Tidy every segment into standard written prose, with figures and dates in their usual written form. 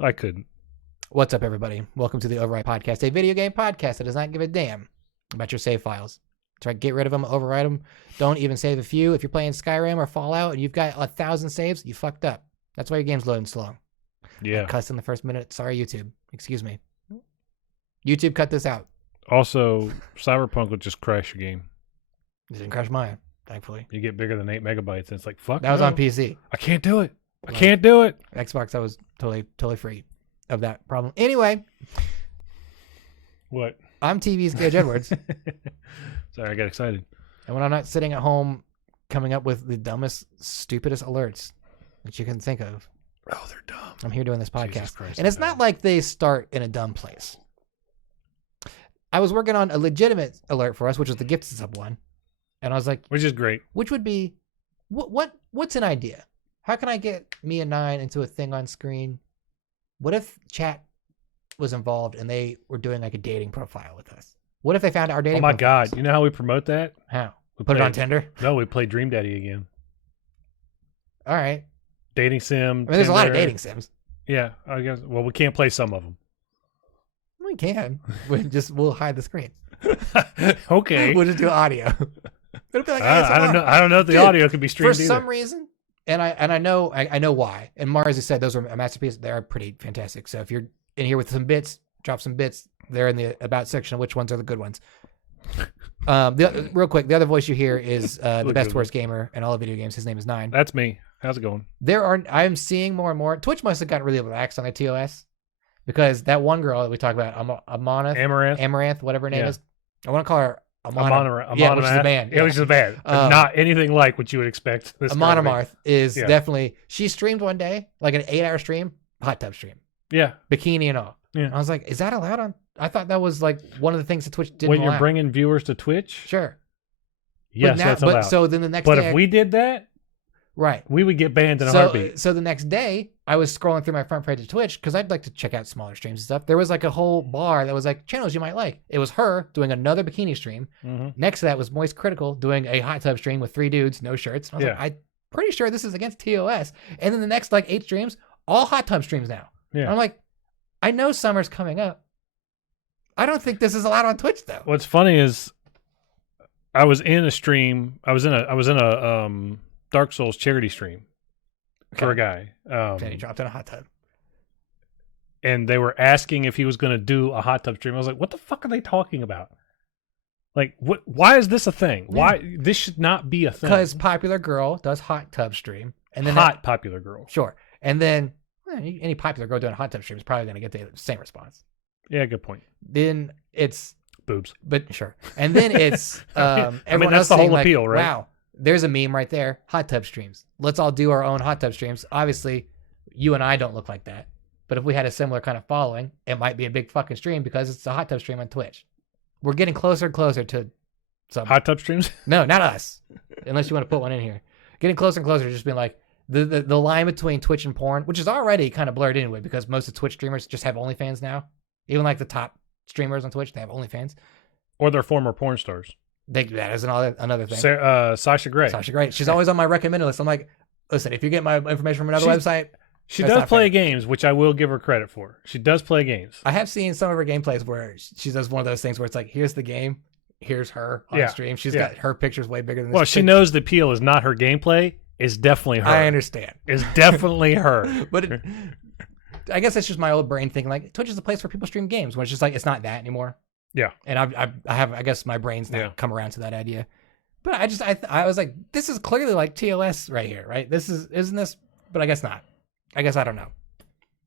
I couldn't. What's up, everybody? Welcome to the Override Podcast, a video game podcast that does not give a damn about your save files. Try to get rid of them, override them. Don't even save a few. If you're playing Skyrim or Fallout and you've got 1,000 saves, you fucked up. That's why your game's loading slow. Yeah. I cussed in the first minute. Sorry, YouTube. Excuse me. YouTube, cut this out. Also, Cyberpunk would just crash your game. It didn't crash mine, thankfully. You get bigger than 8 megabytes, and it's like, fuck. That was on PC. I can't do it. I can't do it. Xbox, I was totally free of that problem. Anyway. What? I'm TV's Gage Edwards. Sorry, I got excited. And when I'm not sitting at home coming up with the dumbest, stupidest alerts that you can think of. Oh, they're dumb. I'm here doing this podcast. Jesus Christ, and it's not like they start in a dumb place. I was working on a legitimate alert for us, which was the gift sub one. And I was like, which is great. Which would be, what's an idea? How can I get me and Nine into a thing on screen? What if chat was involved and they were doing like a dating profile with us? What if they found our dating profiles? God. You know how we promote that? How? We put it on Tinder? No, we play Dream Daddy again. All right. Dating sim. I mean, there's a lot of dating sims. Yeah, I guess. Well, we can't play some of them. We can. We'll hide the screen. Okay. We'll just do audio. It'll be like, I don't know. I don't know if the audio could be streamed for some reason. And I know why. And Mars has said those are a masterpiece. They are pretty fantastic. So if you're in here with some bits, drop some bits. They're in the about section of which ones are the good ones. Real quick, the other voice you hear is the best worst gamer in all of video games. His name is Nine. That's me. How's it going? I'm seeing more and more. Twitch must have gotten really relaxed on their TOS because that one girl that we talked about, Amaranth, whatever her name is. I want to call her Amana. Yeah, which is a band. Yeah, which is a band. Not anything like what you would expect. Amana is definitely. She streamed one day, like an 8-hour stream, hot tub stream. Yeah, bikini and all. Yeah, I was like, is that allowed on? I thought that was like one of the things that Twitch didn't when allow. You're bringing viewers to Twitch. Sure. Yes, that's allowed. So then the next day. But if we did that, right, we would get banned in a heartbeat. So the next day, I was scrolling through my front page of Twitch because I'd like to check out smaller streams and stuff. There was like a whole bar that was like channels you might like. It was her doing another bikini stream. Mm-hmm. Next to that was Moist Critical doing a hot tub stream with 3 dudes, no shirts. And I was like, I'm pretty sure this is against TOS. And then the next like 8 streams, all hot tub streams now. Yeah. And I'm like, I know summer's coming up. I don't think this is allowed on Twitch though. What's funny is I was in a stream. I was in a Dark Souls charity stream for a guy. And he dropped in a hot tub. And they were asking if he was going to do a hot tub stream. I was like, what the fuck are they talking about? Like, what? Why is this a thing? Yeah. Why? This should not be a thing. Because Popular Girl does hot tub stream. And then Popular Girl. Sure. And then any Popular Girl doing a hot tub stream is probably going to get the same response. Yeah, good point. Then it's boobs. But sure. And then it's everyone I mean, that's else the whole like, appeal, right? Wow, there's a meme right there. Hot tub streams. Let's all do our own hot tub streams. Obviously, you and I don't look like that. But if we had a similar kind of following, it might be a big fucking stream because it's a hot tub stream on Twitch. We're getting closer and closer to some hot tub streams. No, not us. Unless you want to put one in here. Getting closer and closer to just being like the line between Twitch and porn, which is already kind of blurred anyway because most of Twitch streamers just have OnlyFans now. Even like the top streamers on Twitch, they have OnlyFans. Or they're former porn stars. That is another thing. Sasha Grey. Sasha Grey. She's always on my recommended list. I'm like, listen, if you get my information from another website. She does play games, which I will give her credit for. She does play games. I have seen some of her gameplays where she does one of those things where it's like, here's the game, here's her on stream. She's got her pictures way bigger than this. Well, she knows the appeal is not her gameplay. It's definitely her. I understand. It's definitely her. But I guess that's just my old brain thinking like Twitch is a place where people stream games when it's just like it's not that anymore. Yeah. And I guess my brain's now come around to that idea. But I was like, this is clearly like TOS right here, right? Isn't this? But I guess not. I guess I don't know.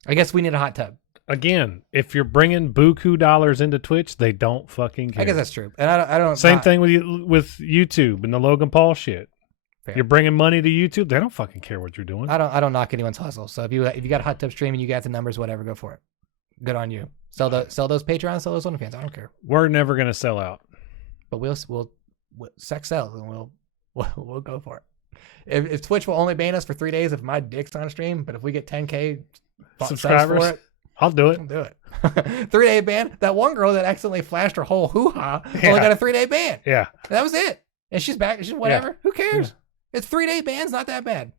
I guess we need a hot tub. Again, if you're bringing buku dollars into Twitch, they don't fucking care. I guess that's true. And I don't. Same thing with YouTube and the Logan Paul shit. Fair. You're bringing money to YouTube, they don't fucking care what you're doing. I don't knock anyone's hustle. So if you got a hot tub stream and you got the numbers, whatever, go for it. Good on you. Sell those Patreons, sell those OnlyFans. I don't care. We're never gonna sell out. But we'll sex sells and we'll go for it. If Twitch will only ban us for 3 days if my dick's on stream, but if we get 10K subscribers for it, I'll do it. I'll do it. 3-day ban. That one girl that accidentally flashed her whole hoo-ha only got a 3-day ban. Yeah. That was it. And she's back. She's whatever. Yeah. Who cares? Yeah. It's 3-day bans, not that bad.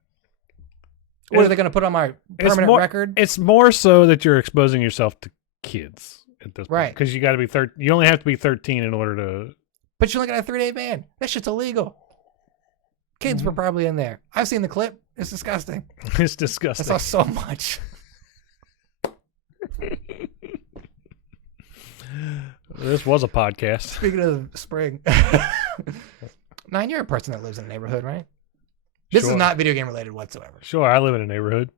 What are they going to put on my permanent record? It's more so that you're exposing yourself to kids at this point. Right. Because you got to be you only have to be 13 in order to. But you only got a 3-day ban. That shit's illegal. Kids were probably in there. I've seen the clip. It's disgusting. It's disgusting. I saw so much. This was a podcast. Speaking of spring. Nine, you're a person that lives in a neighborhood, right? This is not video game related whatsoever. Sure, I live in a neighborhood.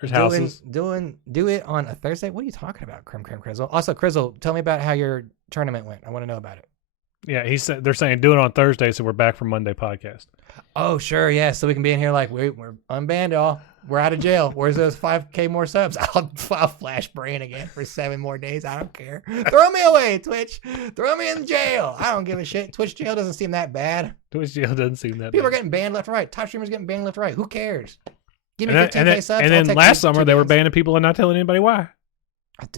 There's houses. Do it on a Thursday? What are you talking about, Crim Crizzle? Also, Crizzle, tell me about how your tournament went. I want to know about it. Yeah, they're saying do it on Thursday, so we're back for Monday podcast. Oh, sure, yeah. So we can be in here like, we're unbanned, y'all. We're out of jail. Where's those 5K more subs? I'll flash brain again for 7 more days. I don't care. Throw me away, Twitch. Throw me in jail. I don't give a shit. Twitch jail doesn't seem that bad. Twitch jail doesn't seem that bad. People are getting banned left and right. Top streamers getting banned left and right. Who cares? Give me 15K subs. And then last summer, they were banning people and not telling anybody why.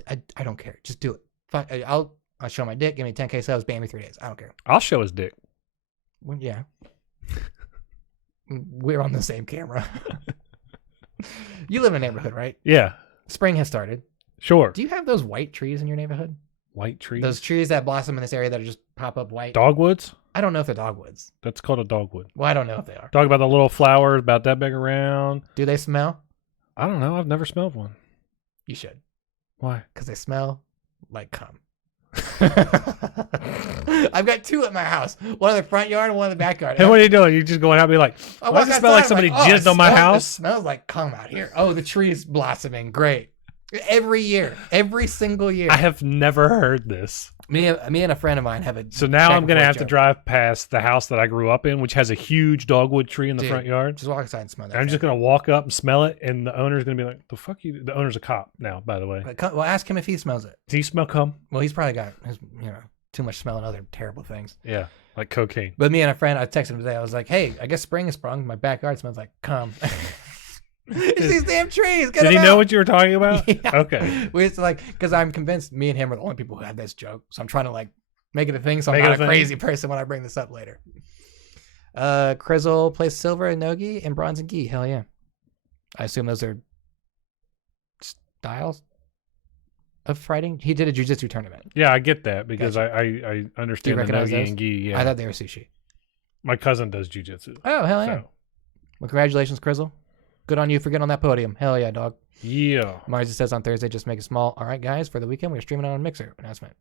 I don't care. Just do it. I'll show my dick. Give me 10K subs. Ban me 3 days. I don't care. I'll show his dick. Well, yeah. We're on the same camera. You live in a neighborhood, right? Yeah. Spring has started. Sure. Do you have those white trees in your neighborhood? White trees? Those trees that blossom in this area that just pop up white? Dogwoods? I don't know if they're dogwoods. That's called a dogwood. Well, I don't know if they are. Talk about the little flowers about that big around. Do they smell? I don't know. I've never smelled one. You should. Why? Because they smell like cum. I've got 2 at my house. One in the front yard and one in the backyard. And what are you doing? You're just going out and be like, why does it smell like somebody jizzed on my house? It smells like cum out here. Oh, the tree's blossoming. Great. Every year. Every single year. I have never heard this. Me and a friend of mine have a. So now I'm going to have to drive past the house that I grew up in, which has a huge dogwood tree in the front yard. Just walk outside and smell that. I'm just going to walk up and smell it, and the owner's going to be like, the fuck you? The owner's a cop now, by the way. Well, ask him if he smells it. Do you smell cum? Well, he's probably got too much smell and other terrible things. Yeah, like cocaine. But me and a friend, I texted him today. I was like, hey, I guess spring has sprung. My backyard smells like cum. It's these damn trees. Get Did he out. know what you were talking about? Yeah. Okay. We used to because I'm convinced me and him are the only people who have this joke. So I'm trying to make it a thing. So I'm not a crazy person when I bring this up later. Crizzle plays silver and nogi and bronze and gi. Hell yeah. I assume those are styles of fighting. He did a jiu-jitsu tournament. Yeah, I get that because Gotcha. I understand the recognize nogi those? and gi. Yeah. I thought they were sushi. My cousin does jujitsu. Oh, hell yeah. So. Well, congratulations, Crizzle. Good on you for getting on that podium. Hell yeah, dog. Yeah. Marzi says on Thursday, just make it small. All right, guys, for the weekend, we're streaming on Mixer. Announcement.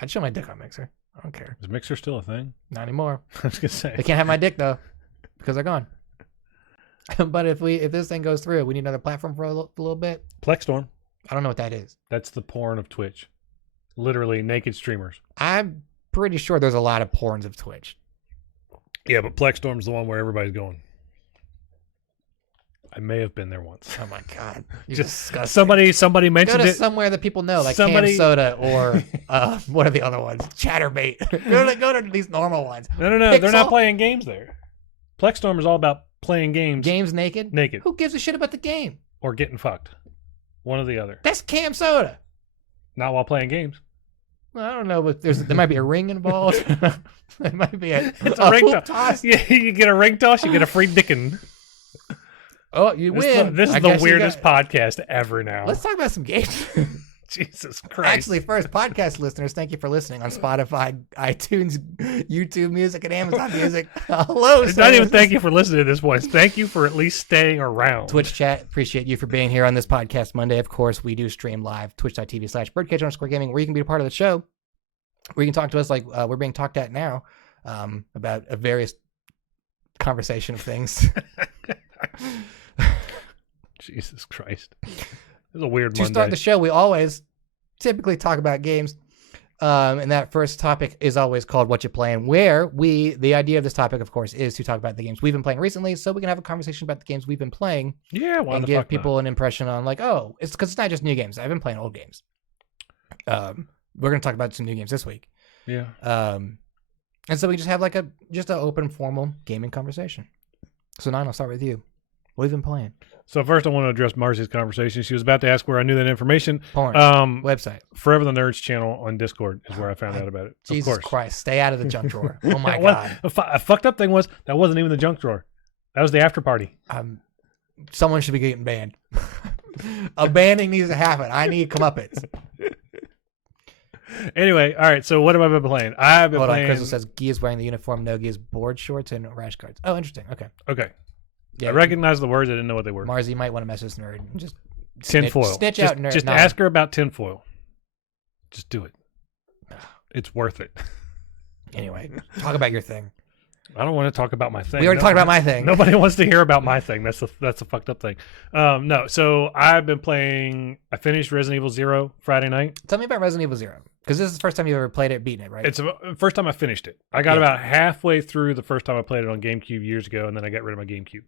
I'd show my dick on Mixer. I don't care. Is Mixer still a thing? Not anymore. I was going to say. They can't have my dick, though, because they're gone. But if this thing goes through, we need another platform for a little bit. Plexstorm. I don't know what that is. That's the porn of Twitch. Literally naked streamers. I'm pretty sure there's a lot of porns of Twitch. Yeah, but Plexstorm's the one where everybody's going. I may have been there once. Oh my god, you're Just disgusting. somebody mentioned Go to it. somewhere that people know, like Cam Soda or what are the other ones? Chatterbait. go to these normal ones. No, Pixel? they're not playing games there. Plexstorm is all about playing games. Games naked. Naked. Who gives a shit about the game? Or getting fucked. One or the other. That's Cam Soda. Not while playing games. Well, I don't know, but there might be a ring involved. There might be a ring toss. Yeah, you get a ring toss, you get a free dickin'. Oh, you win. This is the weirdest podcast ever now. Let's talk about some games. Jesus Christ. Actually, first, podcast listeners, thank you for listening on Spotify, iTunes, YouTube Music, and Amazon Music. Hello, It's not even thank you for listening to this one. It's thank you for at least staying around. Twitch chat, appreciate you for being here on this podcast Monday. Of course, we do stream live, twitch.tv/birdcage_gaming, where you can be a part of the show. Where you can talk to us like we're being talked at now about a various conversation of things. Jesus Christ. This is a weird To Monday. start the show, we always typically talk about games. And that first topic is always called What You Playing, where the idea of this topic, of course, is to talk about the games we've been playing recently so we can have a conversation about the games we've been playing. Yeah, why and the give fuck people not? an impression on it's because it's not just new games. I've been playing old games. We're going to talk about some new games this week. Yeah. And so we just have just an open, formal gaming conversation. So, Nine, I'll start with you. What have you been playing? So first I want to address Marcy's conversation. She was about to ask where I knew that information. Porn. Website. Forever the Nerds channel on Discord is where I found out about it. Jesus of course. Christ. Stay out of the junk drawer. Oh, my God. A fucked up thing was that wasn't even the junk drawer. That was the after party. Someone should be getting banned. A banning needs to happen. I need comeuppance. Anyway, all right. So what have I been playing? I've been Hold playing. on, Crystal says Guy is wearing the uniform. No, Guy is board shorts and rash guards. Oh, interesting. Okay. Okay. Yeah, I recognize the words. I didn't know what they were. Mars, you might want to mess with this nerd. Just Tinfoil. Snitch just, out nerd. Just Nah. ask her about tinfoil. Just do it. It's worth it. Anyway, talk about your thing. I don't want to talk about my thing. We already talked about my thing. Nobody wants to hear about my thing. That's a fucked up thing. No. So I've been playing. I finished Resident Evil 0 Friday night. Tell me about Resident Evil 0. Because this is the first time you've ever played it, beaten it, right? It's the first time I finished it. I got about halfway through the first time I played it on GameCube years ago, and then I got rid of my GameCube.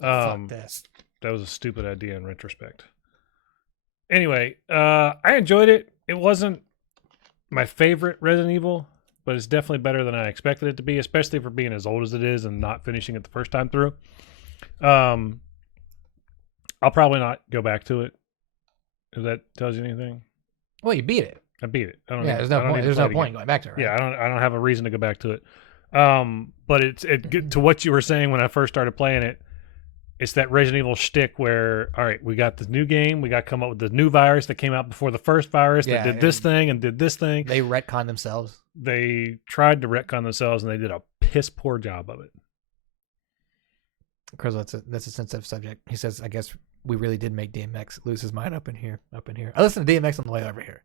Fuck this. That was a stupid idea in retrospect. Anyway, I enjoyed it. It wasn't my favorite Resident Evil, but it's definitely better than I expected it to be, especially for being as old as it is and not finishing it the first time through. I'll probably not go back to it, if that tells you anything. Well, you beat it. I beat it. There's no point. There's no point going back to it. Right? Yeah, I don't have a reason to go back to it. But to what you were saying when I first started playing it, it's that Resident Evil shtick where, all right, we got this new game, we got to come up with the new virus that came out before the first virus that did this thing and did this thing. They retconned themselves. They tried to retcon themselves and they did a piss poor job of it. Crizzle, that's a sensitive subject. He says, I guess we really did make DMX lose his mind up in here. I listened to DMX on the way over here.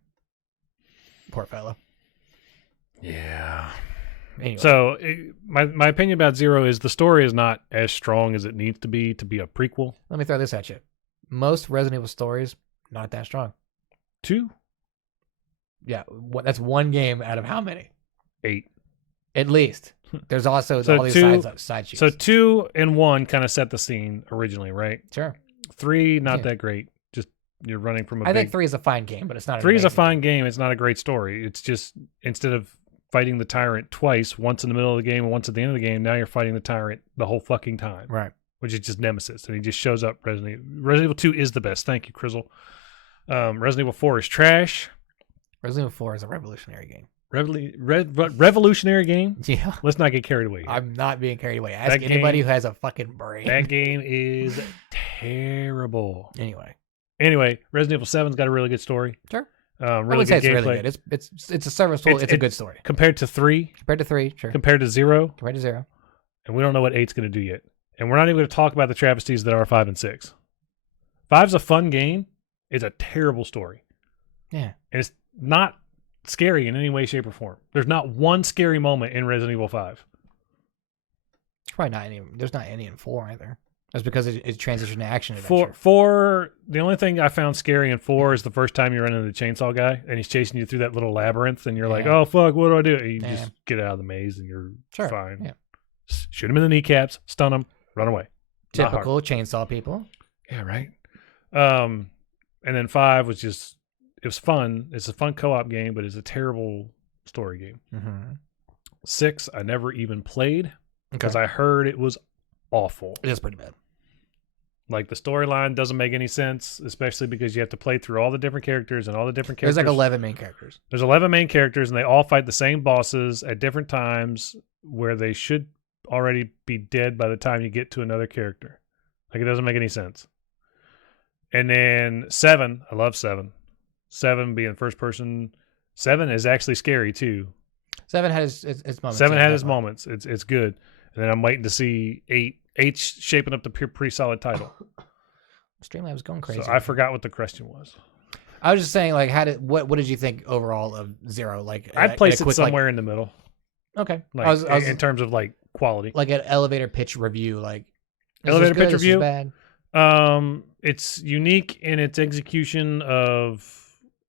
Poor fellow. Yeah. Anyway. So my opinion about Zero is the story is not as strong as it needs to be a prequel. Let me throw this at you. Most Resident Evil stories, not that strong. 2? Yeah, that's one game out of how many? 8. At least. There's also So all these 2 side sheets. So 2 and 1 kind of set the scene originally, right? Sure. 3, not that great. Just you're running from a I think 3 is a fine game, but it's not. 3 is a fine game. It's not a great story. It's just instead of fighting the tyrant twice, once in the middle of the game and once at the end of the game, now you're fighting the tyrant the whole fucking time. Right. Which is just Nemesis, and he just shows up. Resident Evil 2 is the best. Thank you, Crizzle. Resident Evil 4 is trash. Resident Evil 4 is a revolutionary game. Revolutionary game? Yeah. Let's not get carried away. I'm not being carried away. Ask anybody who has a fucking brain. That game is terrible. Anyway, Resident Evil 7's got a really good story. Sure. Really I would say it's really good. It's a serviceable. It's a good story. Compared to 3. Compared to 3, sure. Compared to 0. Compared to 0. And we don't know what 8's going to do yet. And we're not even going to talk about the travesties that are 5 and 6. 5's a fun game. It's a terrible story. Yeah. And it's not scary in any way, shape, or form. There's not one scary moment in Resident Evil 5. There's probably not any. There's not any in 4 either. That's because it transitioned to action adventure. 4, the only thing I found scary in 4 is the first time you run into the chainsaw guy and he's chasing you through that little labyrinth and you're like, oh, fuck, what do I do? And you just get out of the maze and you're fine. Yeah. Shoot him in the kneecaps, stun him, run away. Typical chainsaw people. Yeah, right. And then 5 was just, it was fun. It's a fun co-op game, but it's a terrible story game. Mm-hmm. 6, I never even played because I heard it was awful. It is pretty bad. Like the storyline doesn't make any sense, especially because you have to play through all the different characters and all the different characters. There's like 11 main characters. There's 11 main characters, and they all fight the same bosses at different times where they should already be dead by the time you get to another character. Like it doesn't make any sense. And then 7, I love 7. 7 being first person. 7 is actually scary too. 7 has its moments. 7 had its moments. It's good. And then I'm waiting to see 8. 8's shaping up to be a pretty solid title. Streamlabs going crazy. So I forgot what the question was. I was just saying, like, what did you think overall of 0? Like, I'd place it somewhere in the middle. Okay. Like, I was, in terms of like quality, like an elevator pitch review, like elevator pitch review. Bad. It's unique in its execution of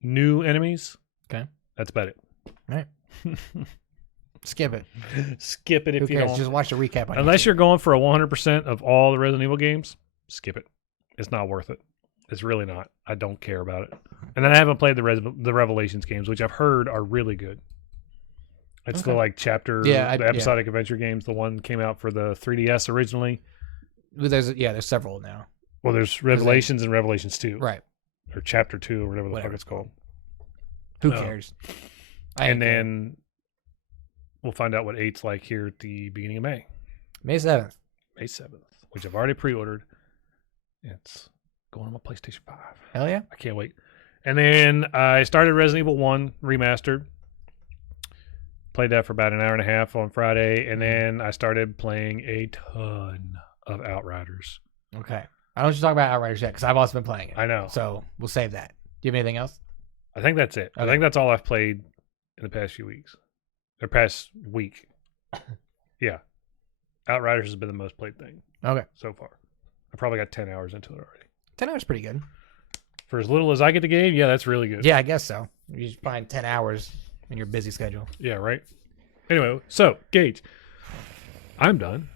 new enemies. Okay, that's about it. All right. Skip it. Skip it if you don't. Just watch the recap. Unless you're going for a 100% of all the Resident Evil games, skip it. It's not worth it. It's really not. I don't care about it. And then I haven't played the Revelations games, which I've heard are really good. It's the like chapter, the episodic adventure games. The one came out for the 3DS originally. There's several now. Well, there's Revelations and Revelations 2. Right. Or Chapter 2 or whatever the fuck it's called. Who cares? And then we'll find out what 8's like here at the beginning of May. May 7th. May 7th. which I've already pre-ordered. It's going on my PlayStation 5. Hell yeah. I can't wait. And then I started Resident Evil 1 Remastered. Played that for about an hour and a half on Friday. And then I started playing a ton of Outriders. Okay. I don't want you to talk about Outriders yet because I've also been playing it. I know. So we'll save that. Do you have anything else? I think that's it. Okay. I think that's all I've played in the past few weeks. Or past week. Yeah. Outriders has been the most played thing Okay. so far. I probably got 10 hours into it already. 10 hours is pretty good. For as little as I get the game, yeah, that's really good. Yeah, I guess so. You just find 10 hours in your busy schedule. Yeah, right? Anyway, so, Gage, I'm done.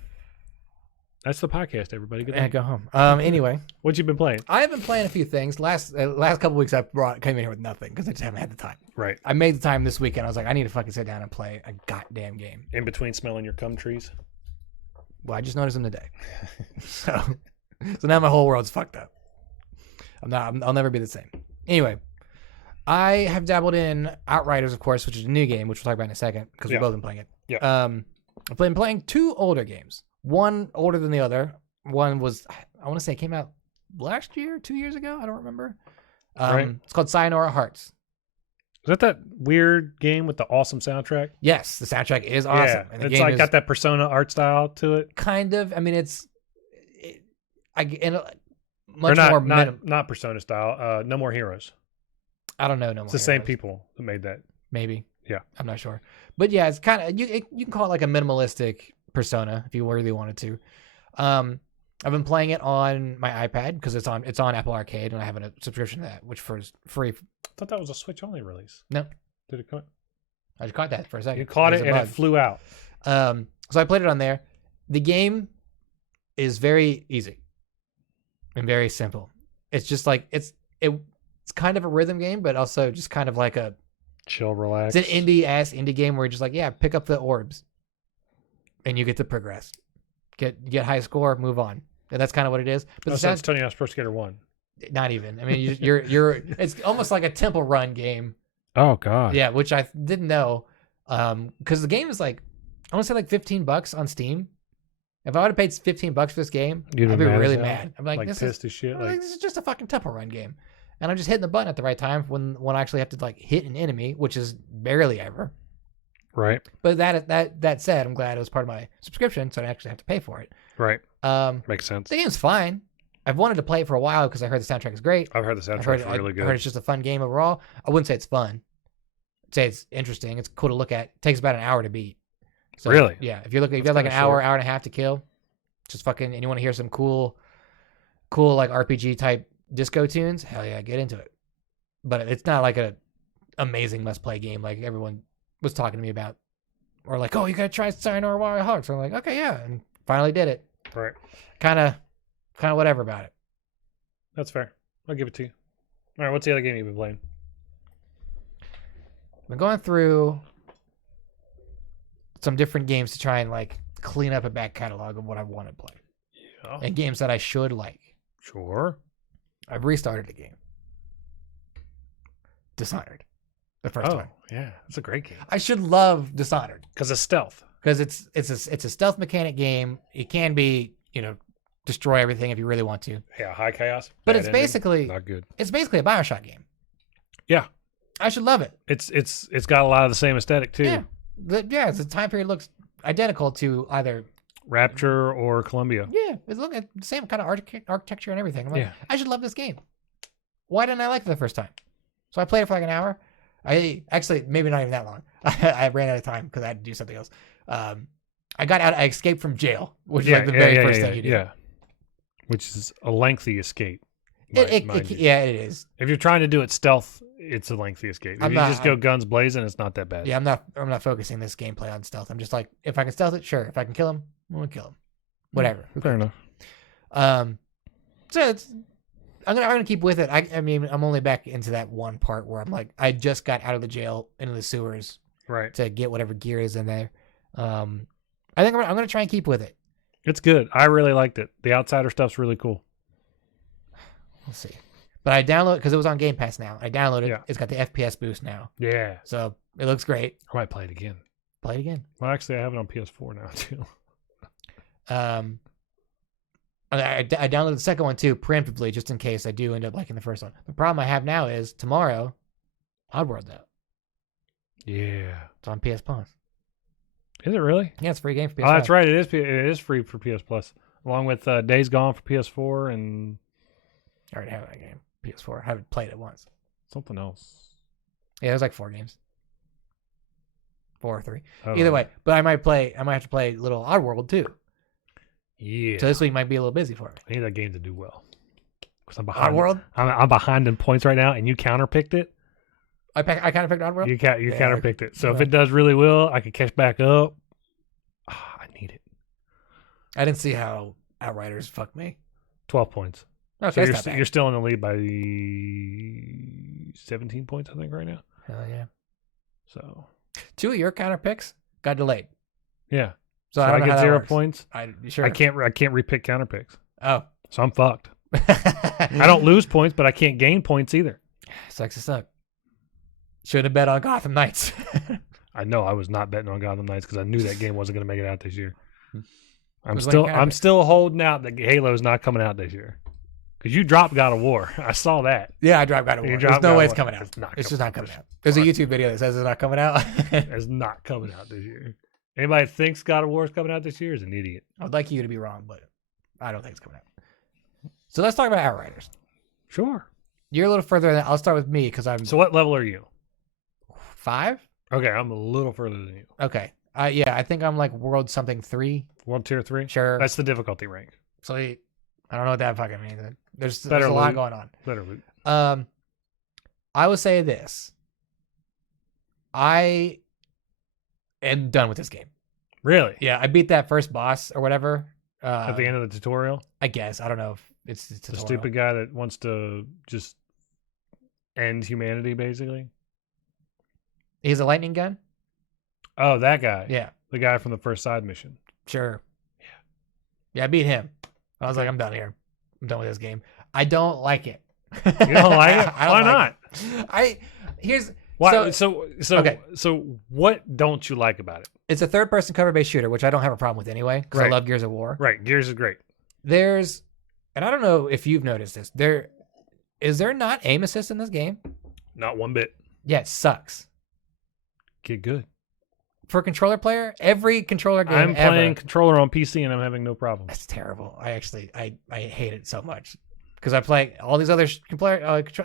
That's the podcast, everybody. Good And night. go home. Anyway, What you been playing? I have been playing a few things. Last couple weeks I came in here with nothing because I just haven't had the time. Right. I made the time this weekend. I was like, I need to fucking sit down and play a goddamn game. In between smelling your cum trees? Well, I just noticed them today. so now my whole world's fucked up. I'll never be the same. Anyway, I have dabbled in Outriders, of course, which is a new game, which we'll talk about in a second because we've both been playing it. Yeah. I've been playing two older games. One older than the other. One was, I want to say it came out last year, 2 years ago. I don't remember. Right. It's called Sayonara Hearts. Is that weird game with the awesome soundtrack? Yes, the soundtrack is awesome. Yeah. And the It's game like is got that Persona art style to it. kind of. I mean, Or much more minim. not Persona style. No More Heroes. I don't know. It's the same people that made that. Maybe. Yeah. I'm not sure. But yeah, it's kind of you can call it like a minimalistic Persona if you really wanted to. I've been playing it on my iPad because it's on Apple Arcade and I have a subscription to that, which is free. I thought that was a Switch only release. No. Did it come? I just caught that for a second. You caught it was a and it bug. flew out. So I played it on there. The game is very easy and very simple. It's just like it's kind of a rhythm game, but also just kind of like a Chill, relax. it's an indie game where you're just like, yeah, pick up the orbs, and you get to progress, get high score, move on, and that's kind of what it is. But Oh, the so sounds it's Tony Hawk's Pro Skater 1. not even. I mean, you're it's almost like a temple run game. Oh, God. Yeah, which I didn't know, because the game is like, I want to say like $15 on Steam. If I would have paid $15 for this game, You'd I'd be be mad really as hell? mad. I'm like, this is pissed as shit. I'm like, this is just a fucking temple run game, and I'm just hitting the button at the right time when I actually have to like hit an enemy, which is barely ever. Right. But that said, I'm glad it was part of my subscription, so I actually have to pay for it. Right. The Makes sense. game's fine. I've wanted to play it for a while because I heard the soundtrack is great. I've heard the I've soundtrack's heard, really I good. heard it's just a fun game overall. I wouldn't say it's fun. I'd say it's interesting. It's cool to look at. It takes about an hour to beat. So, Really? Yeah. If you got like That's an kinda hour, short. hour and a half to kill, just fucking, and you want to hear some cool like RPG type disco tunes, hell yeah, get into it. But it's not like a amazing must play game like everyone was talking to me about. Or like, oh, you gotta try Sayonara Hearts. I'm like, okay, yeah, and finally did it. Right. Kind of whatever about it. That's fair. I'll give it to you. All right. What's the other game you've been playing? I've been going through some different games to try and like clean up a back catalog of what I want to play Yeah. and games that I should like. Sure. I've restarted a game, Dishonored, the first one. Yeah. It's a great game. I should love Dishonored Because it's stealth. because it's a stealth mechanic game. It can be destroy everything if you really want to, Yeah. High chaos. but bad it's ending, basically not good. a BioShock game. Yeah. I should love it. It's got a lot of the same aesthetic too. Yeah, the time period looks identical to either. Rapture or Columbia. Yeah, it's looking at the same kind of architecture and everything. I'm like, Yeah. I should love this game. Why didn't I like it the first time? So I played it for like an hour. I actually maybe not even that long. I ran out of time because I had to do something else. I got out. I escaped from jail, which is like the very first thing you do. Yeah. Which is a lengthy escape. mind you. Yeah, it is. If you're trying to do it stealth, it's a lengthy escape. If I'm you not- just go guns blazing, it's not that bad. Yeah, I'm not focusing this gameplay on stealth. I'm just like, if I can stealth it, sure. If I can kill him, I'm gonna kill him. Whatever. Fair enough. So I'm gonna keep with it. I mean, I'm only back into that one part where I'm like, I just got out of the jail into the sewers Right. to get whatever gear is in there. I think I'm gonna try and keep with it. It's good. I really liked it. The Outsider stuff's really cool. We'll see. But I downloaded because it was on Game Pass now. I downloaded. Yeah. It's got the FPS boost now, Yeah. so it looks great. I might play it again. Play it again. Well, actually, I have it on PS4 now, too. I downloaded the second one too, preemptively, just in case I do end up liking the first one. The problem I have now is tomorrow, Oddworld's out. Yeah. It's on PS Plus. Is it really? Yeah, it's a free game for PS. Oh, that's right. It is free for PS Plus, along with Days Gone for PS4 and I already have that game. PS4. I haven't played it once. something else. Yeah, there's like 4 games. 4 or 3. Oh. Either way, but I might have to play little Oddworld too. Yeah. So this week might be a little busy for me. I need that game to do well. Because I'm behind. Oddworld? I'm behind in points right now, and you counterpicked it. I kind of picked Oddworld. You counterpicked it. So if okay. it does really well, I can catch back up. I need it. I didn't see how Outriders fucked me. 12 points. Okay, So you're still in the lead by 17 points, I think, right now. Hell yeah. So 2 of your counter picks got delayed. yeah. So I don't know how get that 0 works. points. Sure. I can't repick counter picks. Oh. So I'm fucked. I don't lose points, but I can't gain points either. Sucks to suck. Should have bet on Gotham Knights. I know I was not betting on Gotham Knights because I knew that game wasn't going to make it out this year. I'm Was like I'm still holding out that Halo's not coming out this year. Because you dropped God of War. I saw that. Yeah, I dropped God of War. There's no way it's coming out. It's just not coming out. There's a YouTube video that says it's not coming out. It's not coming out this year. Anybody that thinks God of War is coming out this year is an idiot. I'd like you to be wrong, but I don't think it's coming out. So let's talk about Outriders. Sure. You're a little further than I'll start with me because I'm So what level are you? 5. Okay, I'm a little further than you. Okay. Yeah, I think I'm like world something 3. World Tier 3? Sure. That's the difficulty rank. Sweet. I don't know what that fucking means. There's Better a lot loot. going on. Better loot. I will say this. I am done with this game. Really? Yeah, I beat that first boss or whatever. At the end of the tutorial? I guess. I don't know if it's the The tutorial. stupid guy that wants to just end humanity, basically? He's a lightning gun? Oh, that guy. Yeah, The guy from the first side mission. sure. Yeah, I beat him. I was like, I'm done here. I'm done with this game. I don't like it. You don't like it? I don't Why like not? it. Why? So, Okay. okay. So what don't you like about it? It's a third-person cover-based shooter, which I don't have a problem with anyway, because I Right. love Gears of War. Right. Gears is great. There's, and I don't know if you've noticed this, is there not aim assist in this game? Not one bit. Yeah, it sucks. Get good. For a controller player, every controller game I'm playing ever, controller on PC and I'm having no problem. that's terrible. I hate it so much because I play all these other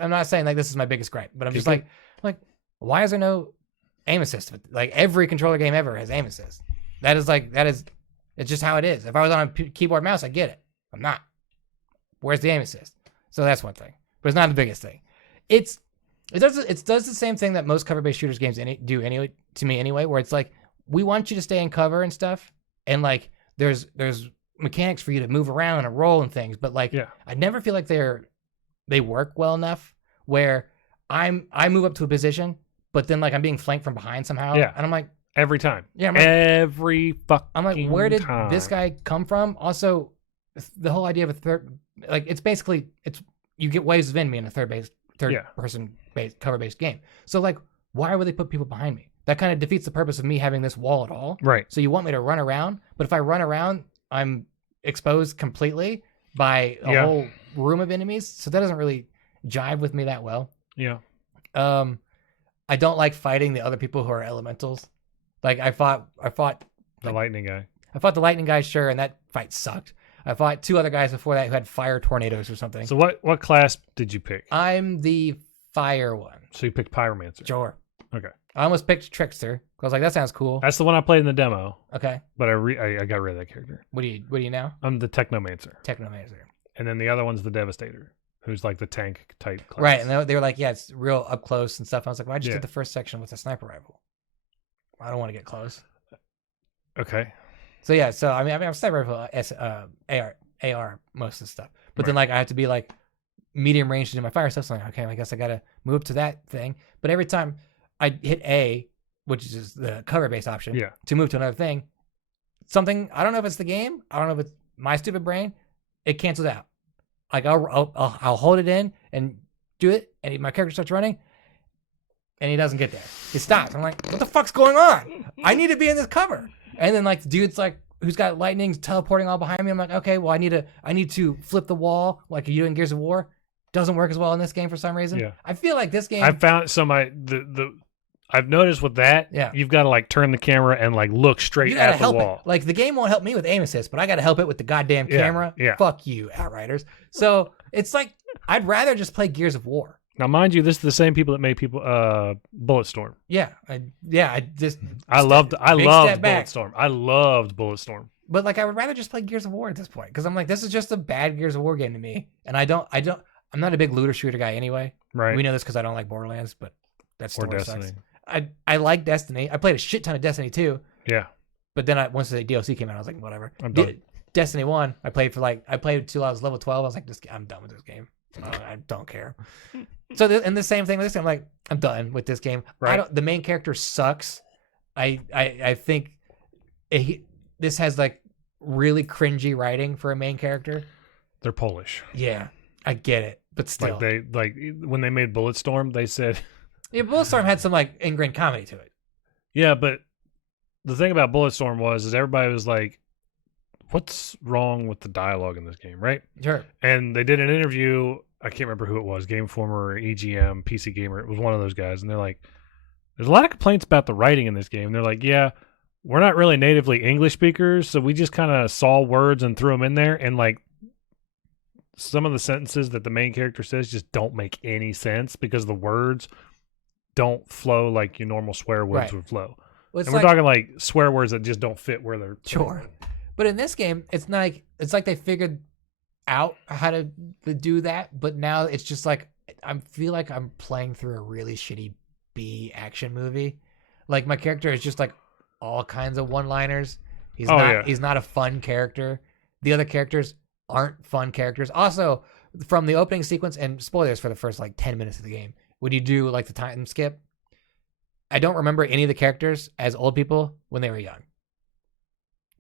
I'm not saying like this is my biggest gripe, but I'm just like, why is there no aim assist? Like every controller game ever has aim assist. It's just how it is. If I was on a keyboard mouse, I get it. I'm not. Where's the aim assist? So that's one thing, but it's not the biggest thing. It does the same thing that most cover-based shooters games do anyway, to me anyway, where it's like we want you to stay in cover and stuff, and like there's mechanics for you to move around and roll and things, but like I never feel like they work well enough where I move up to a position, but then like I'm being flanked from behind somehow, and I'm like every time. Yeah, I'm like, every fucking I'm like, where did time. this guy come from? Also, the whole idea of a third, like it's you get waves of enemy in a third person based cover based game. So like, why would they put people behind me? That kind of defeats the purpose of me having this wall at all. Right. So you want me to run around, but if I run around, I'm exposed completely by a whole room of enemies. So that doesn't really jive with me that well. Yeah. I don't like fighting the other people who are elementals. Like I fought The lightning guy. I fought the lightning guy, sure, and that fight sucked. I fought 2 other guys before that who had fire tornadoes or something. So what class did you pick? I'm the fire one. So you picked Pyromancer. Sure. Okay. I almost picked Trickster. I was like, that sounds cool. That's the one I played in the demo. Okay. But I got rid of that character. What do you now? I'm the Technomancer. Technomancer. And then the other one's the Devastator, who's like the tank type class. Right, and they were like, yeah, it's real up close and stuff. I was like, well, I just Yeah. did the first section with a sniper rifle. I don't want to get close. Okay. So yeah, I'm sniper rifle, AR most of the stuff. But then like I have to be like medium range to do my fire stuff. So I'm like, okay, I guess I gotta move up to that thing. But every time I hit A, which is the cover based option, to move to another thing, something I don't know if it's the game, I don't know if it's my stupid brain, it cancels out. Like I'll hold it in and do it, and my character starts running, and he doesn't get there. He stops. I'm like, what the fuck's going on? I need to be in this cover. And then like the dude's like who's got lightning teleporting all behind me. I'm like, okay, well, I need to flip the wall like you do in Gears of War. Doesn't work as well in this game for some reason. Yeah. I feel like this game. I found I've noticed with that, you've got to like turn the camera and like look straight at the wall. It. Like the game won't help me with aim assist, but I got to help it with the goddamn camera. Yeah. Fuck you, Outriders. So it's like I'd rather just play Gears of War. Now, mind you, this is the same people that made Bulletstorm. Yeah, I loved Bulletstorm. I loved Bulletstorm. But like, I would rather just play Gears of War at this point because I'm like, this is just a bad Gears of War game to me, and I'm not a big looter shooter guy anyway. Right. We know this because I don't like Borderlands, but that's or Destiny. Sucks. I like Destiny. I played a shit ton of Destiny 2. Yeah. But then once the DLC came out, I was like, whatever. I'm done. Destiny 1, I played until I was level 12. I was like, I'm done with this game. I don't care. So and the same thing with this game. I'm like, I'm done with this game. Right. The main character sucks. I think this has like really cringy writing for a main character. They're Polish. Yeah, I get it, but still, like when they made Bulletstorm, they said, yeah, Bulletstorm had some like ingrained comedy to it. Yeah, but the thing about Bulletstorm is everybody was like, what's wrong with the dialogue in this game, right? Sure. And they did an interview. I can't remember who it was, Game Informer, EGM, PC Gamer. It was one of those guys. And they're like, there's a lot of complaints about the writing in this game. And they're like, yeah, we're not really natively English speakers, so we just kind of saw words and threw them in there. And like some of the sentences that the main character says just don't make any sense because the words don't flow like your normal swear words would flow. Well, and we're talking like swear words that just don't fit where they're... Sure. But in this game, it's like they figured out how to do that, but now it's just like I feel like I'm playing through a really shitty B action movie. Like my character is just like all kinds of one-liners. He's not a fun character. The other characters aren't fun characters. Also, from the opening sequence, and spoilers for the first like 10 minutes of the game, when you do like the time skip, I don't remember any of the characters as old people when they were young.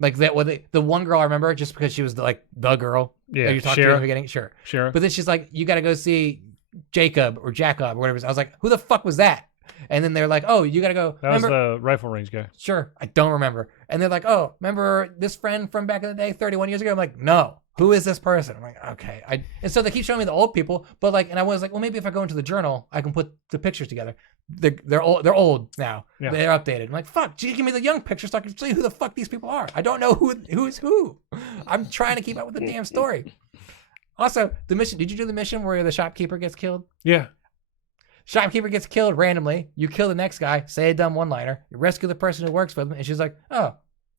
Like that, the one girl I remember just because she was the girl that you talked to in the beginning. Sure. But then she's like, you got to go see Jacob or Jacob or whatever. I was like, who the fuck was that? And then they're like, oh, you got to go. That was the rifle range guy. Sure. I don't remember. And they're like, oh, remember this friend from back in the day, 31 years ago? I'm like, no. Who is this person? I'm like, okay. And so they keep showing me the old people, but like, and I was like, well, maybe if I go into the journal, I can put the pictures together. They're old now. Yeah. They're updated. I'm like, fuck, give me the young pictures so I can see who the fuck these people are. I don't know who's who. I'm trying to keep up with the damn story. Also, the mission, did you do the mission where the shopkeeper gets killed? Yeah. Shopkeeper gets killed randomly. You kill the next guy, say a dumb one-liner. You rescue the person who works with him, and she's like, oh,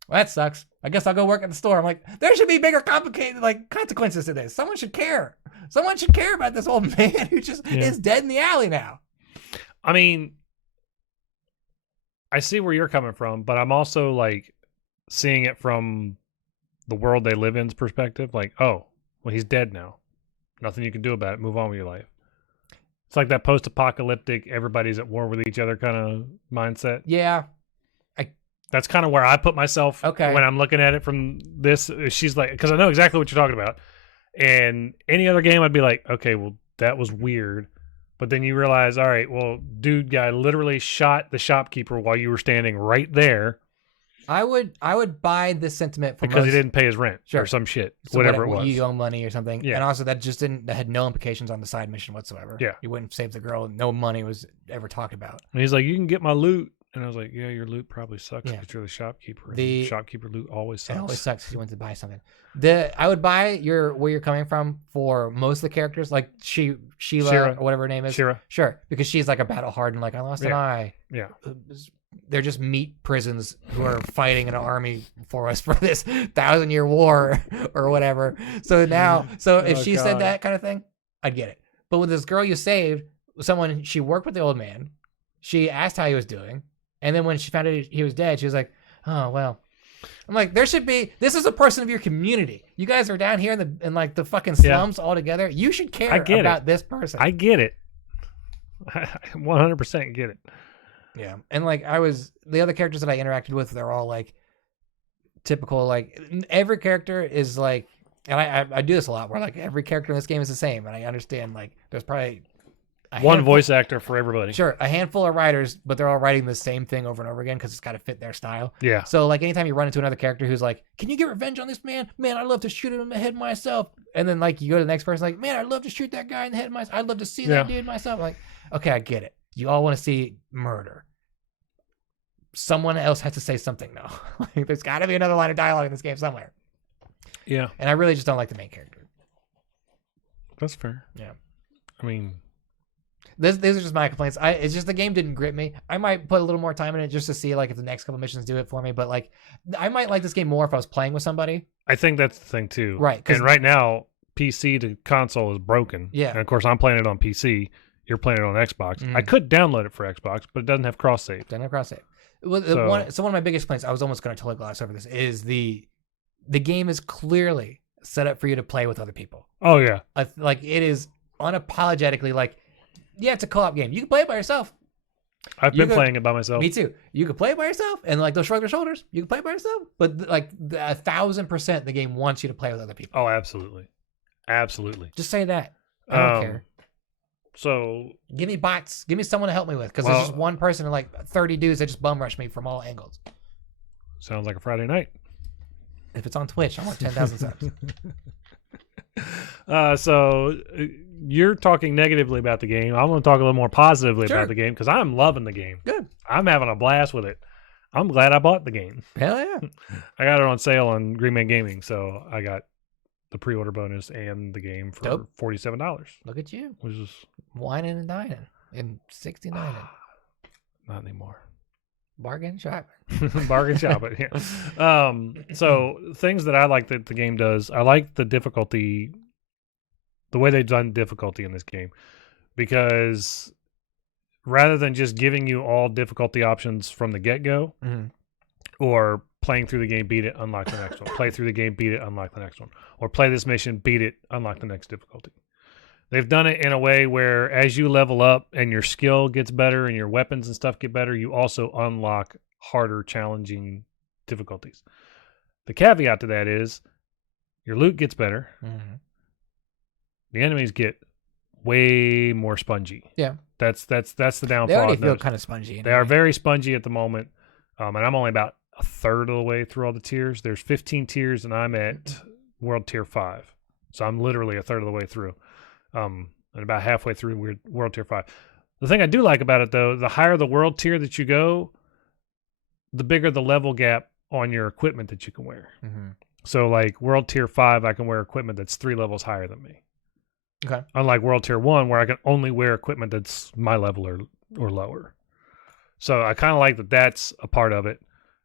well, that sucks. I guess I'll go work at the store. I'm like, there should be bigger, complicated consequences to this. Someone should care. Someone should care about this old man who just is dead in the alley now. I mean, I see where you're coming from, but I'm also like seeing it from the world they live in's perspective. Like, oh, well, he's dead now. Nothing you can do about it. Move on with your life. It's like that post-apocalyptic, everybody's at war with each other kind of mindset. Yeah. That's kind of where I put myself when I'm looking at it from this. She's like, because I know exactly what you're talking about. And any other game, I'd be like, okay, well, that was weird. But then you realize, all right, well, dude guy literally shot the shopkeeper while you were standing right there. I would buy this sentiment because he didn't pay his rent or some shit, so whatever it was. You owe money or something. Yeah. And also that had no implications on the side mission whatsoever. Yeah. You wouldn't save the girl. No money was ever talked about. And he's like, you can get my loot. And I was like, yeah, your loot probably sucks because you're the shopkeeper. The shopkeeper loot always sucks. It always sucks because you went to buy something. I would buy where you're coming from for most of the characters, like Sheila or whatever her name is. Shira. Sure, because she's like a battle hardened, like I lost an eye. Yeah. They're just meat prisons who are fighting an army for us for this 1,000-year war or whatever. So now, if she said that kind of thing, I'd get it. But with this girl you saved, she worked with the old man. She asked how he was doing. And then when she found out he was dead, she was like, oh, well. I'm like, this is a person of your community. You guys are down here in the fucking slums all together. You should care about this person. I get it. I 100% get it. Yeah. And like the other characters that I interacted with, they're all like typical, like every character is like, and I do this a lot where like every character in this game is the same. And I understand like there's probably One voice actor for everybody. Sure, a handful of writers, but they're all writing the same thing over and over again because it's got to fit their style. Yeah. So like anytime you run into another character who's like, "Can you get revenge on this man? Man, I'd love to shoot him in the head myself." And then like you go to the next person like, "Man, I'd love to shoot that guy in the head myself. I'd love to see that dude myself." Like, okay, I get it. You all want to see murder. Someone else has to say something though. Like, there's got to be another line of dialogue in this game somewhere. Yeah. And I really just don't like the main character. That's fair. Yeah. I mean, these are just my complaints. It's just the game didn't grip me. I might put a little more time in it just to see like if the next couple missions do it for me. But like, I might like this game more if I was playing with somebody. I think that's the thing too. Right. And right now, PC to console is broken. Yeah. And of course, I'm playing it on PC. You're playing it on Xbox. I could download it for Xbox, but it doesn't have cross save. Doesn't have cross save. Well, one of my biggest complaints, I was almost going to totally gloss over this, is the game is clearly set up for you to play with other people. Oh yeah. Like it is unapologetically like, yeah, it's a co-op game. You can play it by yourself. I've been playing it by myself. Me too. You can play it by yourself, and like they'll shrug their shoulders. You can play it by yourself, but like 1,000%, the game wants you to play with other people. Oh, absolutely, absolutely. Just say that. I don't care. So give me bots. Give me someone to help me with, because there's just one person and like 30 dudes that just bum rush me from all angles. Sounds like a Friday night. If it's on Twitch, I want 10,000 subs. So you're talking negatively about the game. I'm going to talk a little more positively about the game because I'm loving the game. Good. I'm having a blast with it. I'm glad I bought the game. Hell yeah. I got it on sale on Green Man Gaming, so I got the pre-order bonus and the game for $47. Look at you. Which is whining and dining and 69. Not anymore. Bargain shopping. Bargain shopping, yeah. So things that I like that the game does, I like the difficulty, the way they've done difficulty in this game, because rather than just giving you all difficulty options from the get-go, or playing through the game, beat it, unlock the next one, play through the game, beat it, unlock the next one, or play this mission, beat it, unlock the next difficulty. They've done it in a way where as you level up and your skill gets better and your weapons and stuff get better, you also unlock harder, challenging difficulties. The caveat to that is your loot gets better. The enemies get way more spongy. Yeah. That's the downfall. They already feel kind of spongy. Anyway. They are very spongy at the moment. And I'm only about a third of the way through all the tiers. There's 15 tiers and I'm at World Tier 5. So I'm literally a third of the way through. And about halfway through World Tier 5. The thing I do like about it, though, the higher the world tier that you go, the bigger the level gap on your equipment that you can wear. So, like, World Tier 5, I can wear equipment that's 3 levels higher than me. Okay. Unlike World Tier 1, where I can only wear equipment that's my level or lower. So, I kind of like that that's a part of it.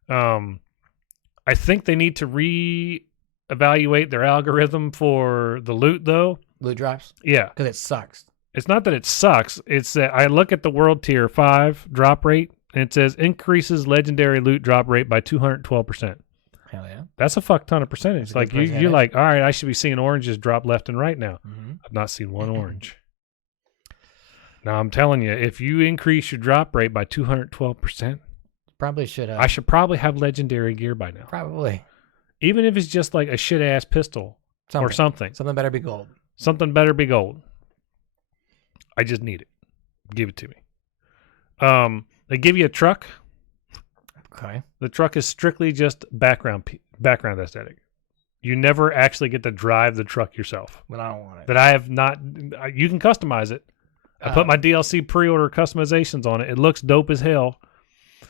I think they need to re-evaluate their algorithm for the loot, though. Loot drops? Yeah. Because it sucks. It's not that it sucks. It's that I look at the World Tier 5 drop rate, and it says increases legendary loot drop rate by 212%. Hell yeah. That's a fuck ton of percentage. Like, you're like, all right, I should be seeing oranges drop left and right now. I've not seen one orange. Now, I'm telling you, if you increase your drop rate by 212%, probably should I should probably have legendary gear by now. Probably. Even if it's just like a shit-ass pistol or something. Something better be gold. Something better be gold. I just need it. Give it to me. They give you a truck. Okay. The truck is strictly just background aesthetic. You never actually get to drive the truck yourself. But I don't want it. That I have not. You can customize it. I put my DLC pre-order customizations on it. It looks dope as hell.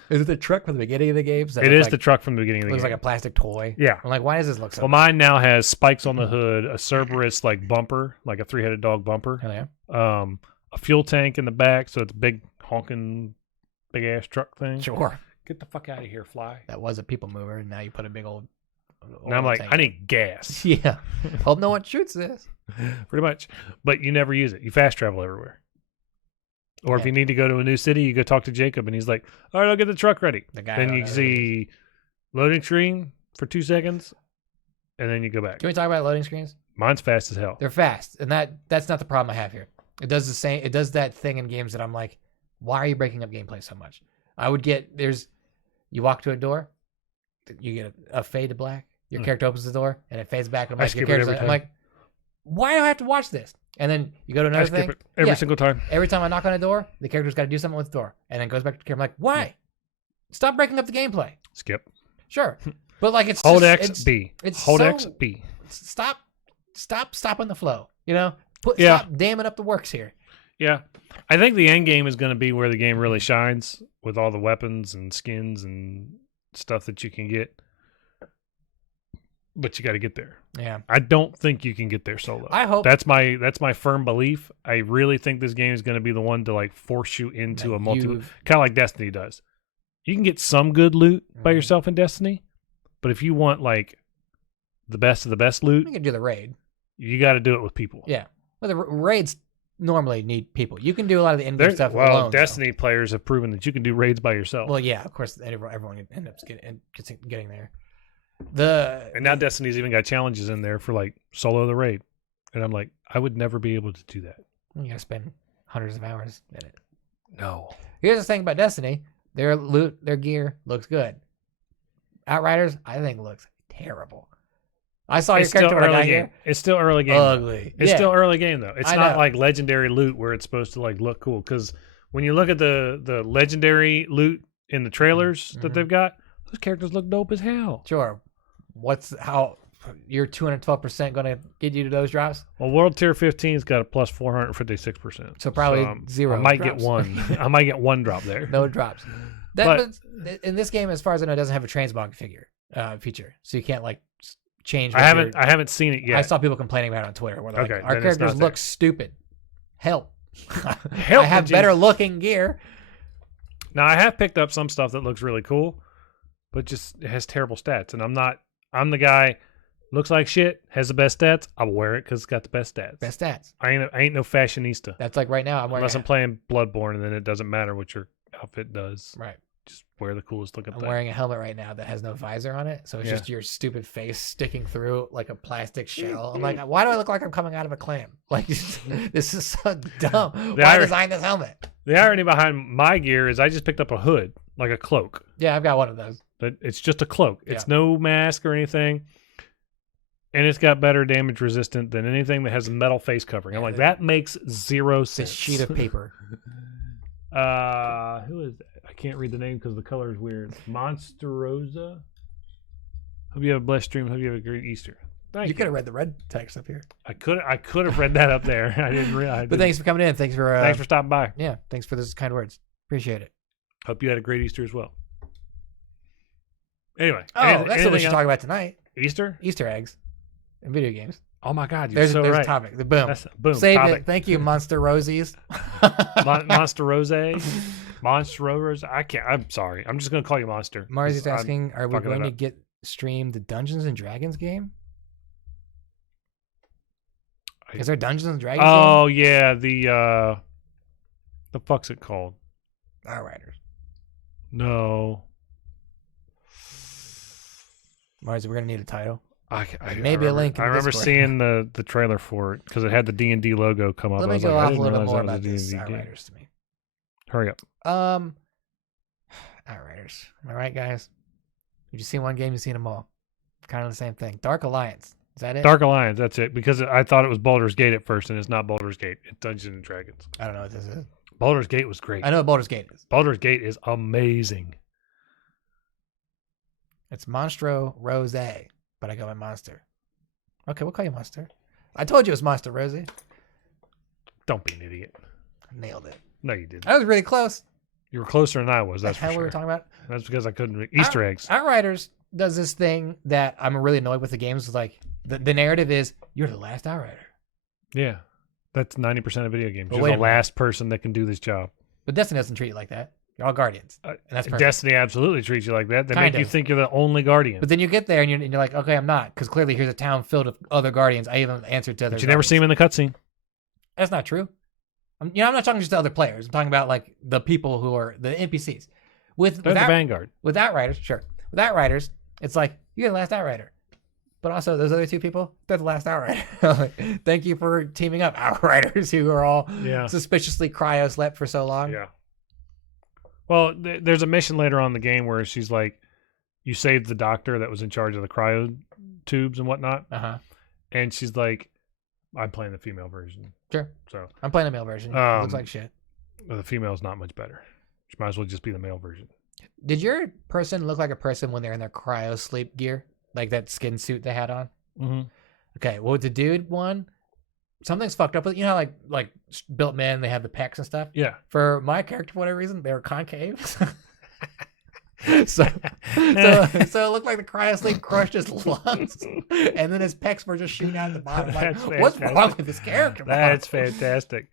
Is it the truck from the beginning of the game? It is the truck from the beginning of the game. Looks like a plastic toy. Yeah. I'm like, why does this look so? Well, mine now has spikes on the hood, a Cerberus like bumper, like a 3-headed dog bumper. Hell yeah. A fuel tank in the back, so it's a big honking, big ass truck thing. Sure. Get the fuck out of here, Fly. That was a people mover, and now you put a big old. Now I'm like, I need gas. Yeah. Hope no one shoots this. Pretty much, but you never use it. You fast travel everywhere. Or if you need to go to a new city, you go talk to Jacob, and he's like, all right, I'll get the truck ready. Then you see loading screen for 2 seconds, and then you go back. Can we talk about loading screens? Mine's fast as hell. They're fast, and that's not the problem I have here. It does the same. It does that thing in games that I'm like, why are you breaking up gameplay so much? You walk to a door, you get a fade to black. Your character opens the door, and it fades back. And I'm like, I'm like, why do I have to watch this? And then you go to another I skip thing. it every Yeah. single time. Every time I knock on a door, the character's got to do something with the door, and then goes back to the camera. I'm like, why? Yeah. Stop breaking up the gameplay. Skip. Sure, but like it's Hold just, X, B. it's Hold so- X, B. Stop stopping the flow. You know, Yeah. stop damming up the works here. Yeah. I think the end game is going to be where the game really shines with all the weapons and skins and stuff that you can get. But you got to get there. Yeah, I don't think you can get there solo. I hope That's my firm belief. I really think this game is going to be the one to like force you into that a multi, you've- kind of like Destiny does. You can get some good loot by Mhm. yourself in Destiny, but if you want like the best of the best loot, You can do the raid. you got to do it with people. Yeah, well, the raids normally need people. You can do a lot of the in-game stuff Well, alone. though. Destiny players have proven that you can do raids by yourself. Well, yeah, of course, everyone ends up getting there. And now Destiny's even got challenges in there for like solo the raid. And I'm like, I would never be able to do that. You gotta spend hundreds of hours in it. No. Here's the thing about Destiny: their loot, their gear looks good. Outriders, I think, looks terrible. I saw your It's still character when I got early game. here. It's still early game. Ugly. It's Yeah. still early game though. It's I not know. like legendary loot where it's supposed to like look cool. Because when you look at the legendary loot in the trailers that Mhm. they've got, those characters look dope as hell. Sure. How your 212% going to get you to those drops? Well, World Tier 15's got a plus 456%. So probably zero I might drops. get one. I might get one drop there. No drops. But in this game, as far as I know, it doesn't have a transmog feature, so you can't like change. I haven't seen it yet. I saw people complaining about it on Twitter where they're Okay, like, our then it's characters not look stupid. Help. Help, I have Jesus. better looking gear. Now I have picked up some stuff that looks really cool, but just it has terrible stats. And I'm the guy, looks like shit, has the best stats. I'll wear it because it's got the best stats. Best stats. I ain't no fashionista. That's like right now. I'm wearing. Unless I'm playing Bloodborne, and then it doesn't matter what your outfit does. Right. Just wear the coolest looking I'm thing. wearing a helmet right now that has no visor on it, so it's Yeah. just your stupid face sticking through like a plastic shell. I'm like, why do I look like I'm coming out of a clam? Like, this is so dumb. Why irony- design this helmet? The irony behind my gear is I just picked up a hood, like a cloak. Yeah, I've got one of those. But it's just a cloak. It's Yeah. no mask or anything. And it's got better damage resistant than anything that has a metal face covering. I'm like, that makes zero It's a sense. sheet of paper. Who is that? I can't read the name because the color is weird. Monsterosa. Hope you have a blessed stream. Hope you have a great Easter. Thank You you. could have read the red text up here. I could have read that up there. I didn't realize. But thanks for coming in. Thanks for Thanks for stopping by. yeah. Thanks for those kind words. Appreciate it. Hope you had a great Easter as well. Anyway. Oh, that's what we anything should else? talk about tonight. Easter? Easter eggs in video games. Oh my God, you're There's so a right. topic. The boom. Boom. Save topic. it. Thank you, Monster Rosies. Monster Rose. Monster Rose. I can't. I'm sorry. I'm just gonna call you Monster. Marzy's I'm asking, are we fucking it going to up. get stream the Dungeons and Dragons game? Is there Dungeons and Dragons Oh yeah, the fuck's it called? game? Outriders. No. Marzy, we're gonna need a title. remember, Maybe a link in I the remember Discord. seeing the trailer for it because it had the D&D logo come up. Let I me was go like, I off a didn't little bit realize more that was about a this D&D game. Outriders to me. Hurry up. Outriders. Am I right, guys? If you see one game, you've seen them all. Kind of the same thing. Dark Alliance. Is that it? Dark Alliance. That's it. Because I thought it was Baldur's Gate at first, and it's not Baldur's Gate. It's Dungeons and Dragons. I don't know what this is. Baldur's Gate was great. I know what Baldur's Gate is. Baldur's Gate is amazing. It's Monstro Rose, but I go by Monster. Okay, we'll call you Monster. I told you it was Monster Rosie. Don't be an idiot. Nailed it. No, you didn't. I was really close. You were closer than I was. That's the hell for we sure. were talking about? That's because I couldn't. Easter eggs. Outriders does this thing that I'm really annoyed with the games. Is like the narrative is you're the last Outrider. Yeah, that's 90% of video games. But You're wait the a minute. last person that can do this job. But Destiny doesn't treat you like that. You're all Guardians. And that's perfect. Destiny absolutely treats you like that. They Kind make you of. think you're the only guardian. But then you get there and you're like, okay, I'm not. Because clearly here's a town filled with other Guardians. I even answered to other But you never see him in the cutscene. That's not true. I'm not talking just to other players. I'm talking about like the people who are the NPCs. With They're the Vanguard. With Outriders, sure. With Outriders, it's like, you're the last Outrider. But also, those other two people, they're the last Outrider. Like, thank you for teaming up, Outriders, who are all Yeah. suspiciously cryo-slept for so long. Yeah. Well, there's a mission later on in the game where she's like, you saved the doctor that was in charge of the cryo tubes and whatnot. Uh-huh. And she's like, I'm playing the female version. Sure. So I'm playing the male version. It looks like shit. the female's not much better. She might as well just be the male version. Did your person look like a person when they're in their cryo sleep gear? Like that skin suit they had on? Mm-hmm. Okay, well, with the dude one, something's fucked up with, you know, like built men, they have the pecs and stuff. Yeah. For my character, for whatever reason, they were concave. so it looked like the cryo sleep crushed his lungs, and then his pecs were just shooting out at the bottom. Like, what's wrong with this character? That's fantastic.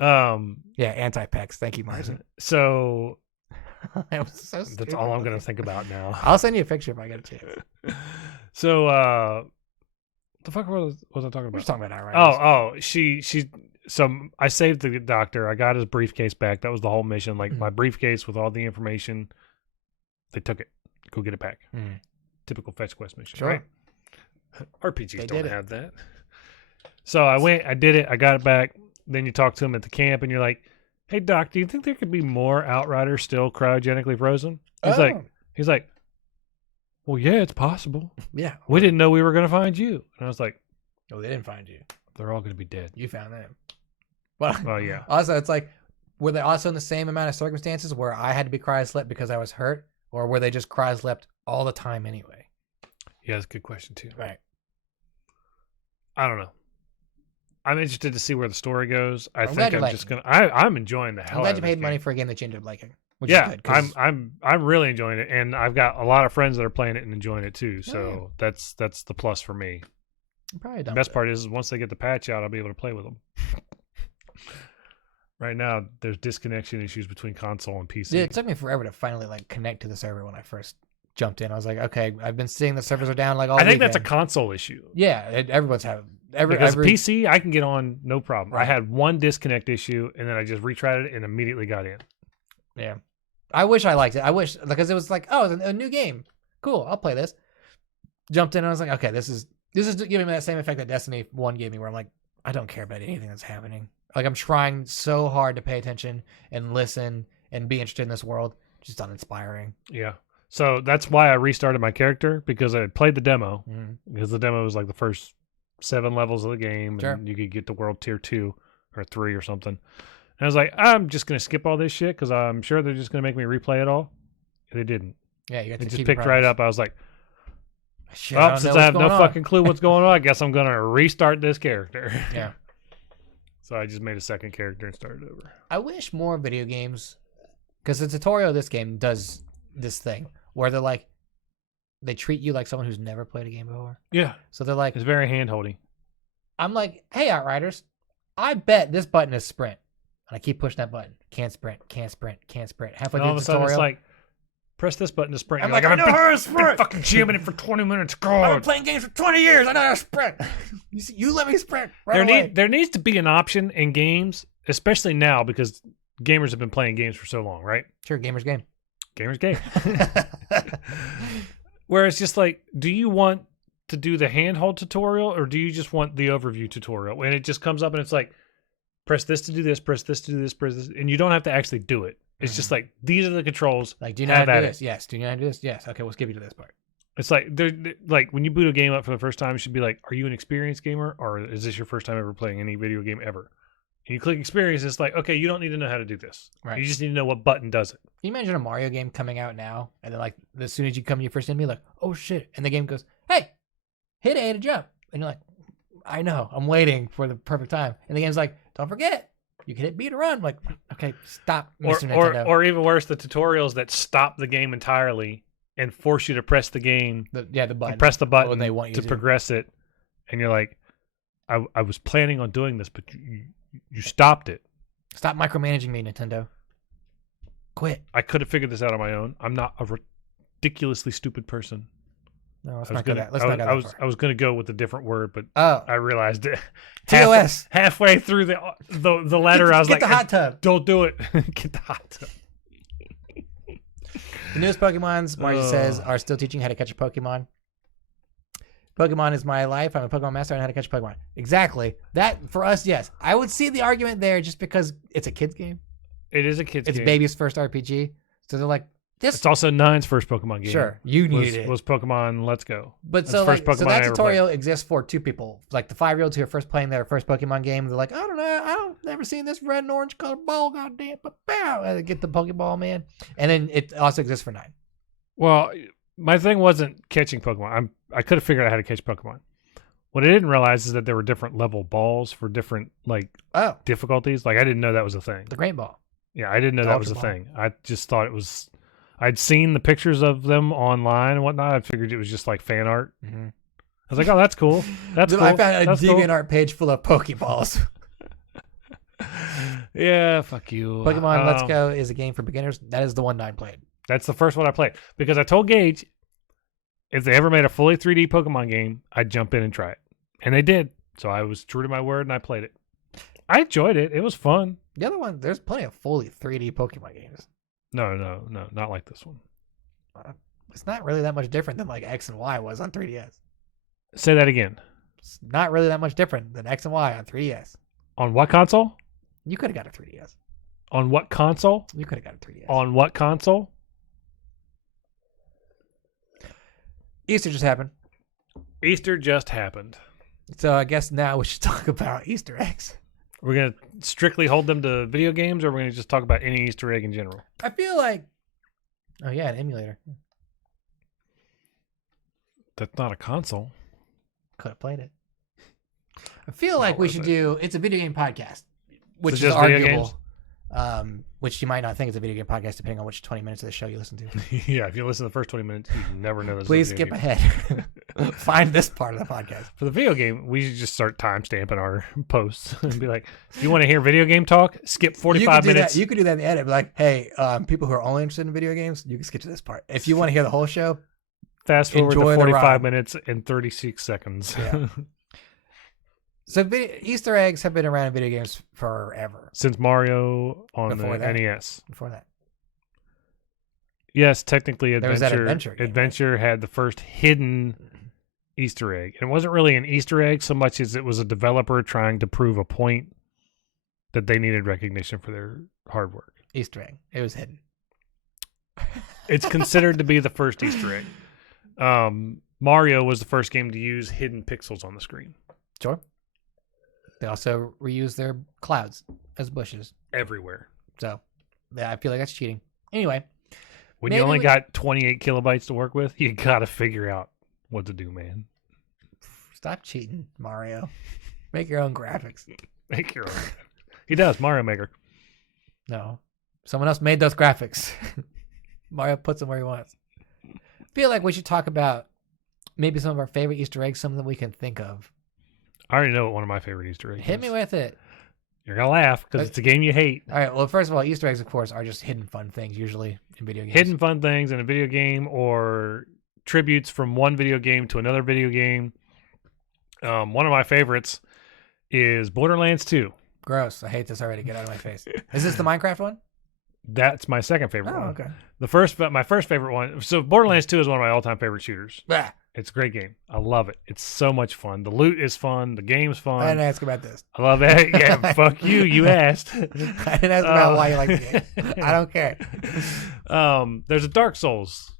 Yeah, anti-pecs. Thank you, Martin. So That's that's all I'm going to think about now. I'll send you a picture if I get a chance. So, what the fuck was I talking about? We're just talking about Outriders. She. So I saved the doctor. I got his briefcase back. That was the whole mission. Like my briefcase with all the information. They took it. Go get it back. Typical fetch quest mission, Sure. right? RPGs don't have that. So I went. I did it. I got it back. Then you talk to him at the camp, and you're like, "Hey, Doc, do you think there could be more Outriders still cryogenically frozen?" He's like, well, yeah, it's possible. Yeah. We didn't know we were going to find you. And I was like, Oh, they didn't find you. They're all going to be dead. You found them. Well, yeah. Also, it's like, were they also in the same amount of circumstances where I had to be cryo-slept because I was hurt? Or were they just cryo-slept all the time anyway? Yeah, that's a good question, too. Right. I don't know. I'm interested to see where the story goes. I'm just going to... I'm enjoying the hell I'm out glad of you paid this money game. for a game that you ended up liking. Which Yeah, is good, I'm really enjoying it. And I've got a lot of friends that are playing it and enjoying it, too. So that's the plus for me. I'm probably done The best with part is once they get the patch out, I'll be able to play with them. Right now, there's disconnection issues between console and PC. Dude, it took me forever to finally like connect to the server when I first jumped in. I was like, okay, I've been seeing the servers are down like all I think weekend. that's a console issue. Yeah, everyone's having Because PC, I can get on no problem. Right. I had one disconnect issue, and then I just retried it and immediately got in. Yeah, I wish I liked it. I wish because it was like, oh, it's a new game. Cool, I'll play this. Jumped in, and I was like, okay, this is giving me that same effect that Destiny 1 gave me, where I'm like, I don't care about anything that's happening. Like I'm trying so hard to pay attention and listen and be interested in this world. Just uninspiring. Yeah. So that's why I restarted my character, because I had played the demo. Because the demo was like the first 7 levels of the game, Sure. and you could get to world tier 2 or 3 or something. And I was like, I'm just going to skip all this shit because I'm sure they're just going to make me replay it all. And they didn't. Yeah, you got They to just keep picked right up. I was like, Shit, well, since I have no on. fucking clue what's going on, I guess I'm going to restart this character. Yeah. So I just made a second character and started over. I wish more video games, because the tutorial of this game does this thing where they're like, they treat you like someone who's never played a game before. Yeah. So they're like, It's very hand-holdy. I'm like, hey, Outriders, I bet this button is sprint. And I keep pushing that button. Can't sprint, can't sprint, can't sprint. Halfway And all through of the a sudden it's tutorial, like, press this button to sprint. I'm You're like, I know how to sprint. been fucking jamming it for 20 minutes. I've been God. playing games for 20 years. I know how to sprint. You let me sprint right away. There needs to be an option in games, especially now because gamers have been playing games for so long, right? Sure, gamer's game. Gamer's game. Where it's just like, do you want to do the handhold tutorial or do you just want the overview tutorial? And it just comes up and it's like, press this to do this, press this to do this, press this. And you don't have to actually do it. It's just like, these are the controls. Like, do you know how to do this? Yes. Do you know how to do this? Yes. Okay, we'll skip you to this part. It's like, like when you boot a game up for the first time, it should be like, are you an experienced gamer or is this your first time ever playing any video game ever? And you click experience, it's like, okay, you don't need to know how to do this. Right. You just need to know what button does it. Can you imagine a Mario game coming out now, and then like as soon as you come to your first enemy, like, oh shit, and the game goes, hey, hit A to jump, and you're like, I know, I'm waiting for the perfect time, and the game's like, don't forget, you can hit B to run. I'm like, okay, stop, Mr. Nintendo. Or even worse, the tutorials that stop the game entirely and force you to press the game. The button. Press the button when they want you to progress it, and you're like, I was planning on doing this, but you stopped it. Stop micromanaging me, Nintendo. Quit. I could have figured this out on my own. I'm not a ridiculously stupid person. No, let's I was not go gonna, that. Let's not go that far. I was going to go with a different word, but Oh, I realized it. TOS. Halfway through the letter, I was like, get the hot tub. Don't do it. Get the hot tub. The newest Pokemons, Margie says, are still teaching how to catch a Pokemon. Pokemon is my life. I'm a Pokemon master. I know how to catch a Pokemon. Exactly. That, for us, yes. I would see the argument there just because it's a kid's game. It is a kid's It's game. baby's first RPG. So they're like, This It's also Nine's first Pokemon game. sure you was, needed it. was Pokemon Let's Go. But That's so, the first like, so Pokemon I that ever tutorial exists for two people, like the 5-year-olds who are first playing their first Pokemon game. They're like, I don't know, never seen this red and orange colored ball, goddamn, but bow, and they get the Pokeball, man. And then it also exists for 9. Well, my thing wasn't catching Pokemon. I could have figured out how to catch Pokemon. What I didn't realize is that there were different level balls for different difficulties. Like I didn't know that was a thing. The Great Ball. Yeah, I didn't know The that was a Ultra Ball. thing. I just thought it was. I'd seen the pictures of them online and whatnot. I figured it was just like fan art. Mm-hmm. I was like, oh, that's cool. That's cool. I found a That's cool. DeviantArt page full of Pokeballs. Yeah, fuck you. Pokemon Let's Go is a game for beginners. That is the one 9 played. That's the first one I played because I told Gage if they ever made a fully 3D Pokemon game, I'd jump in and try it, and they did. So I was true to my word and I played it. I enjoyed it. It was fun. The other one, there's plenty of fully 3D Pokemon games. No, not like this one. It's not really that much different than like X and Y was on 3DS. Say that again. It's not really that much different than X and Y on 3DS. On what console? You could have got a 3DS. On what console? You could have got a 3DS. On what console? Easter just happened. Easter just happened. So I guess now we should talk about Easter eggs. We're going to strictly hold them to video games, or we're going to just talk about any Easter egg in general? I feel like... Oh, yeah, an emulator. That's not a console. Could have played it. I feel like we should do... It's a video game podcast, which is just video arguable. Which you might not think is a video game podcast, depending on which 20 minutes of the show you listen to. Yeah, if you listen to the first 20 minutes, you never know this. Please skip ahead. Find this part of the podcast. For the video game, we should just start time stamping our posts and be like, if you want to hear video game talk, skip 45 minutes. You could do that in the edit. Be like, hey, people who are only interested in video games, you can skip to this part. If you want to hear the whole show, fast forward to enjoy the 45 ride. minutes and 36 seconds. Yeah. So Easter eggs have been around in video games forever. Since Mario on Before the that. NES. Before that, Yes, technically There was that Adventure Adventure game, had the first hidden Easter egg. It wasn't really an Easter egg so much as it was a developer trying to prove a point that they needed recognition for their hard work. Easter egg. It was hidden. It's considered to be the first Easter egg. Mario was the first game to use hidden pixels on the screen. Sure. They also reuse their clouds as bushes. Everywhere. So, yeah, I feel like that's cheating. Anyway. When you only got 28 kilobytes to work with, you got to figure out what to do, man. Stop cheating, Mario. Make your own graphics. Make your own. He does, Mario Maker. No. Someone else made those graphics. Mario puts them where he wants. Feel like we should talk about maybe some of our favorite Easter eggs, something that we can think of. I already know what one of my favorite Easter eggs Hit is. me with it. You're going to laugh because it's a game you hate. All right. Well, first of all, Easter eggs, of course, are just hidden fun things usually in video games. Hidden fun things in a video game or tributes from one video game to another video game. One of my favorites is Borderlands 2. Gross. I hate this already. Get out of my face. Is this the Minecraft one? That's my second favorite one. Oh, okay. My first favorite one. So Borderlands 2 is one of my all-time favorite shooters. Bah. It's a great game. I love it. It's so much fun. The loot is fun. The game's fun. I didn't ask about this. I love it. Yeah, fuck you. You asked. I didn't ask about why you like the game. I don't care. There's a Dark Souls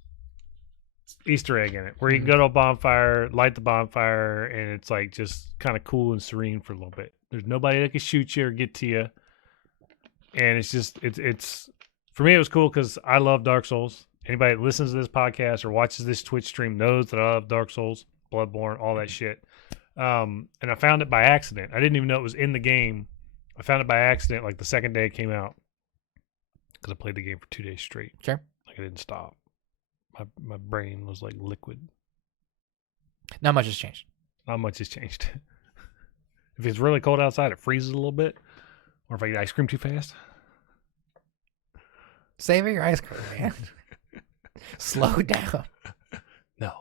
Easter egg in it where you can go to a bonfire, light the bonfire, and it's like just kind of cool and serene for a little bit. There's nobody that can shoot you or get to you, and it's just it's for me it was cool because I love Dark Souls. Anybody that listens to this podcast or watches this Twitch stream knows that I love Dark Souls, Bloodborne, all that shit. And I found it by accident. I didn't even know it was in the game. I found it by accident like the second day it came out because I played the game for 2 days straight. Sure. Like I didn't stop. My brain was like liquid. Not much has changed. Not much has changed. If it's really cold outside, it freezes a little bit. Or if I eat ice cream too fast. Savor your ice cream, man. Slow down. No.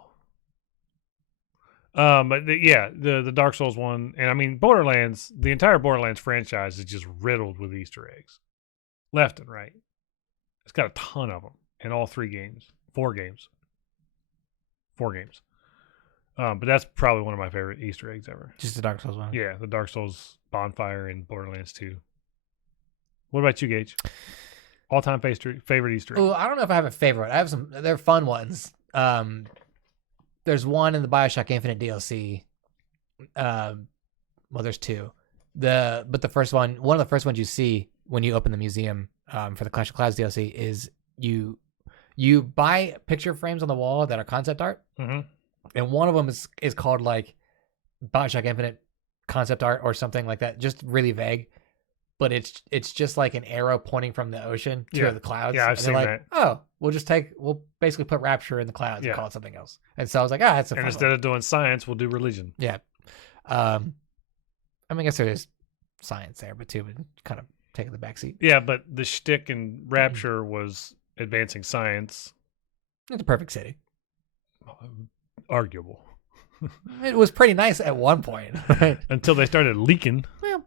But the Dark Souls one, and I mean Borderlands, the entire Borderlands franchise is just riddled with Easter eggs, left and right. It's got a ton of them in all 4 games. But that's probably one of my favorite Easter eggs ever. Just the Dark Souls one. Yeah, the Dark Souls bonfire in Borderlands 2. What about you, Gage? All-time favorite Easter egg. Oh, I don't know if I have a favorite. I have some. They're fun ones. There's one in the BioShock Infinite DLC. Well, there's two. But the first one of the first ones you see when you open the museum for the Clash of Clouds DLC is you buy picture frames on the wall that are concept art, and one of them is called like BioShock Infinite concept art or something like that, just really vague. But it's just like an arrow pointing from the ocean to the clouds. Yeah, I've seen like, that. Oh, we'll basically put Rapture in the clouds and call it something else. And so I was like, that's a fun instead one. of doing science, we'll do religion. Yeah. I mean, I guess there is science there, but kind of taking the backseat. Yeah, but the shtick in Rapture was advancing science. It's a perfect city. Arguable. It was pretty nice at one point. Until they started leaking. Well,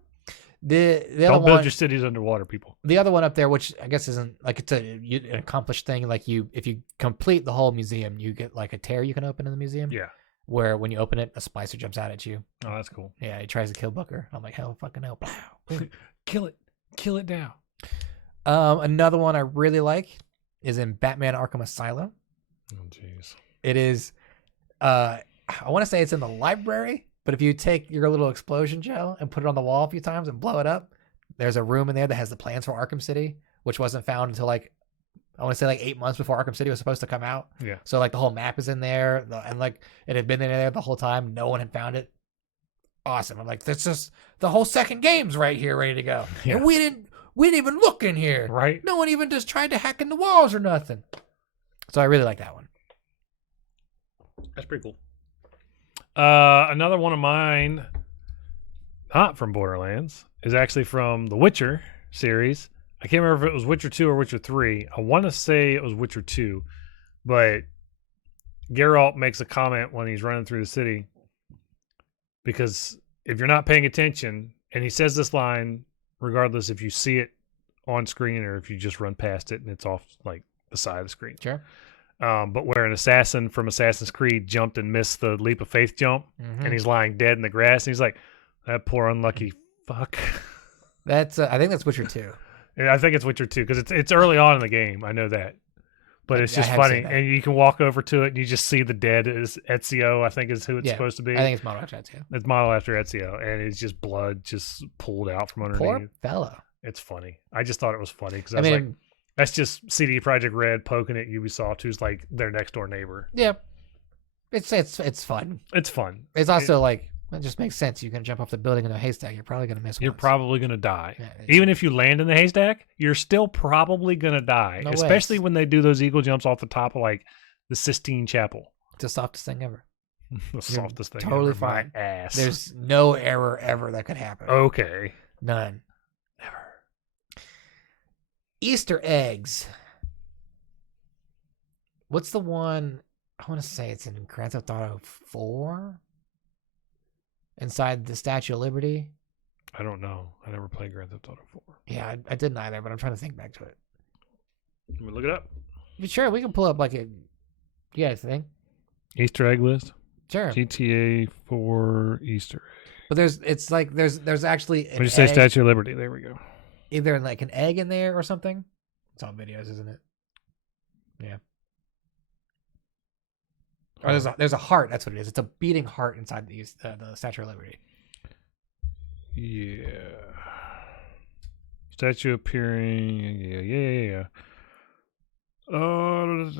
the Don't build your cities underwater, people. The other one up there, which I guess isn't like it's an accomplished thing. Like if you complete the whole museum, you get like a tear you can open in the museum. Yeah. Where when you open it, a splicer jumps out at you. Oh, that's cool. Yeah, he tries to kill Booker. I'm like, hell fucking hell. Kill it now. Another one I really like is in Batman Arkham Asylum. Oh, jeez. It is, I want to say it's in the library, but if you take your little explosion gel and put it on the wall a few times and blow it up, there's a room in there that has the plans for Arkham City, which wasn't found until like, I want to say like 8 months before Arkham City was supposed to come out. Yeah. So like the whole map is in there, and like it had been in there the whole time. No one had found it. Awesome. I'm like, that's just the whole second game's right here, ready to go. Yeah. And we didn't even look in here. Right. No one even just tried to hack in the walls or nothing. So I really like that one. That's pretty cool. Another one of mine, not from Borderlands, is actually from the Witcher series. I can't remember if it was Witcher 2 or Witcher 3. I want to say it was Witcher 2, but Geralt makes a comment when he's running through the city, because if you're not paying attention, and he says this line regardless if you see it on screen or if you just run past it and it's off like the side of the screen. Sure. But where an assassin from Assassin's Creed jumped and missed the leap of faith jump, and he's lying dead in the grass, and he's like, that poor unlucky fuck. That's I think that's Witcher 2. I think it's Witcher 2 because it's early on in the game. I know that. But it's just funny. And you can walk over to it and you just see the dead is Ezio, I think is who it's supposed to be. I think it's modeled after Ezio. It's modeled after Ezio. And it's just blood just pulled out from underneath. Poor fellow. It's funny. I just thought it was funny because I was like, that's just CD Projekt Red poking at Ubisoft, who's like their next door neighbor. Yeah. It's fun. It's fun. It's also like, it just makes sense. You're going to jump off the building in a haystack. You're probably going to miss. You're probably going to die. Yeah, even if you land in the haystack, you're still probably going to die. No especially ways. when they do those eagle jumps off the top of like the Sistine Chapel. It's the softest thing ever. The softest thing totally ever. fine. My ass. There's no error ever that could happen. Okay. None. Never. Easter eggs. What's the one? I want to say it's in Grand Theft Auto 4? Inside the Statue of Liberty? I don't know. I never played Grand Theft Auto 4. Yeah, I didn't either, but I'm trying to think back to it. Can we look it up? Sure, we can pull up like a... You guys think? Easter egg list? Sure. GTA 4 Easter egg. But there's actually an What did you say, egg, Statue of Liberty? There we go. either like an egg in there or something. It's on videos, isn't it? Yeah. Or there's a heart. That's what it is. It's a beating heart inside the Statue of Liberty. Yeah. Statue appearing. Yeah. Oh,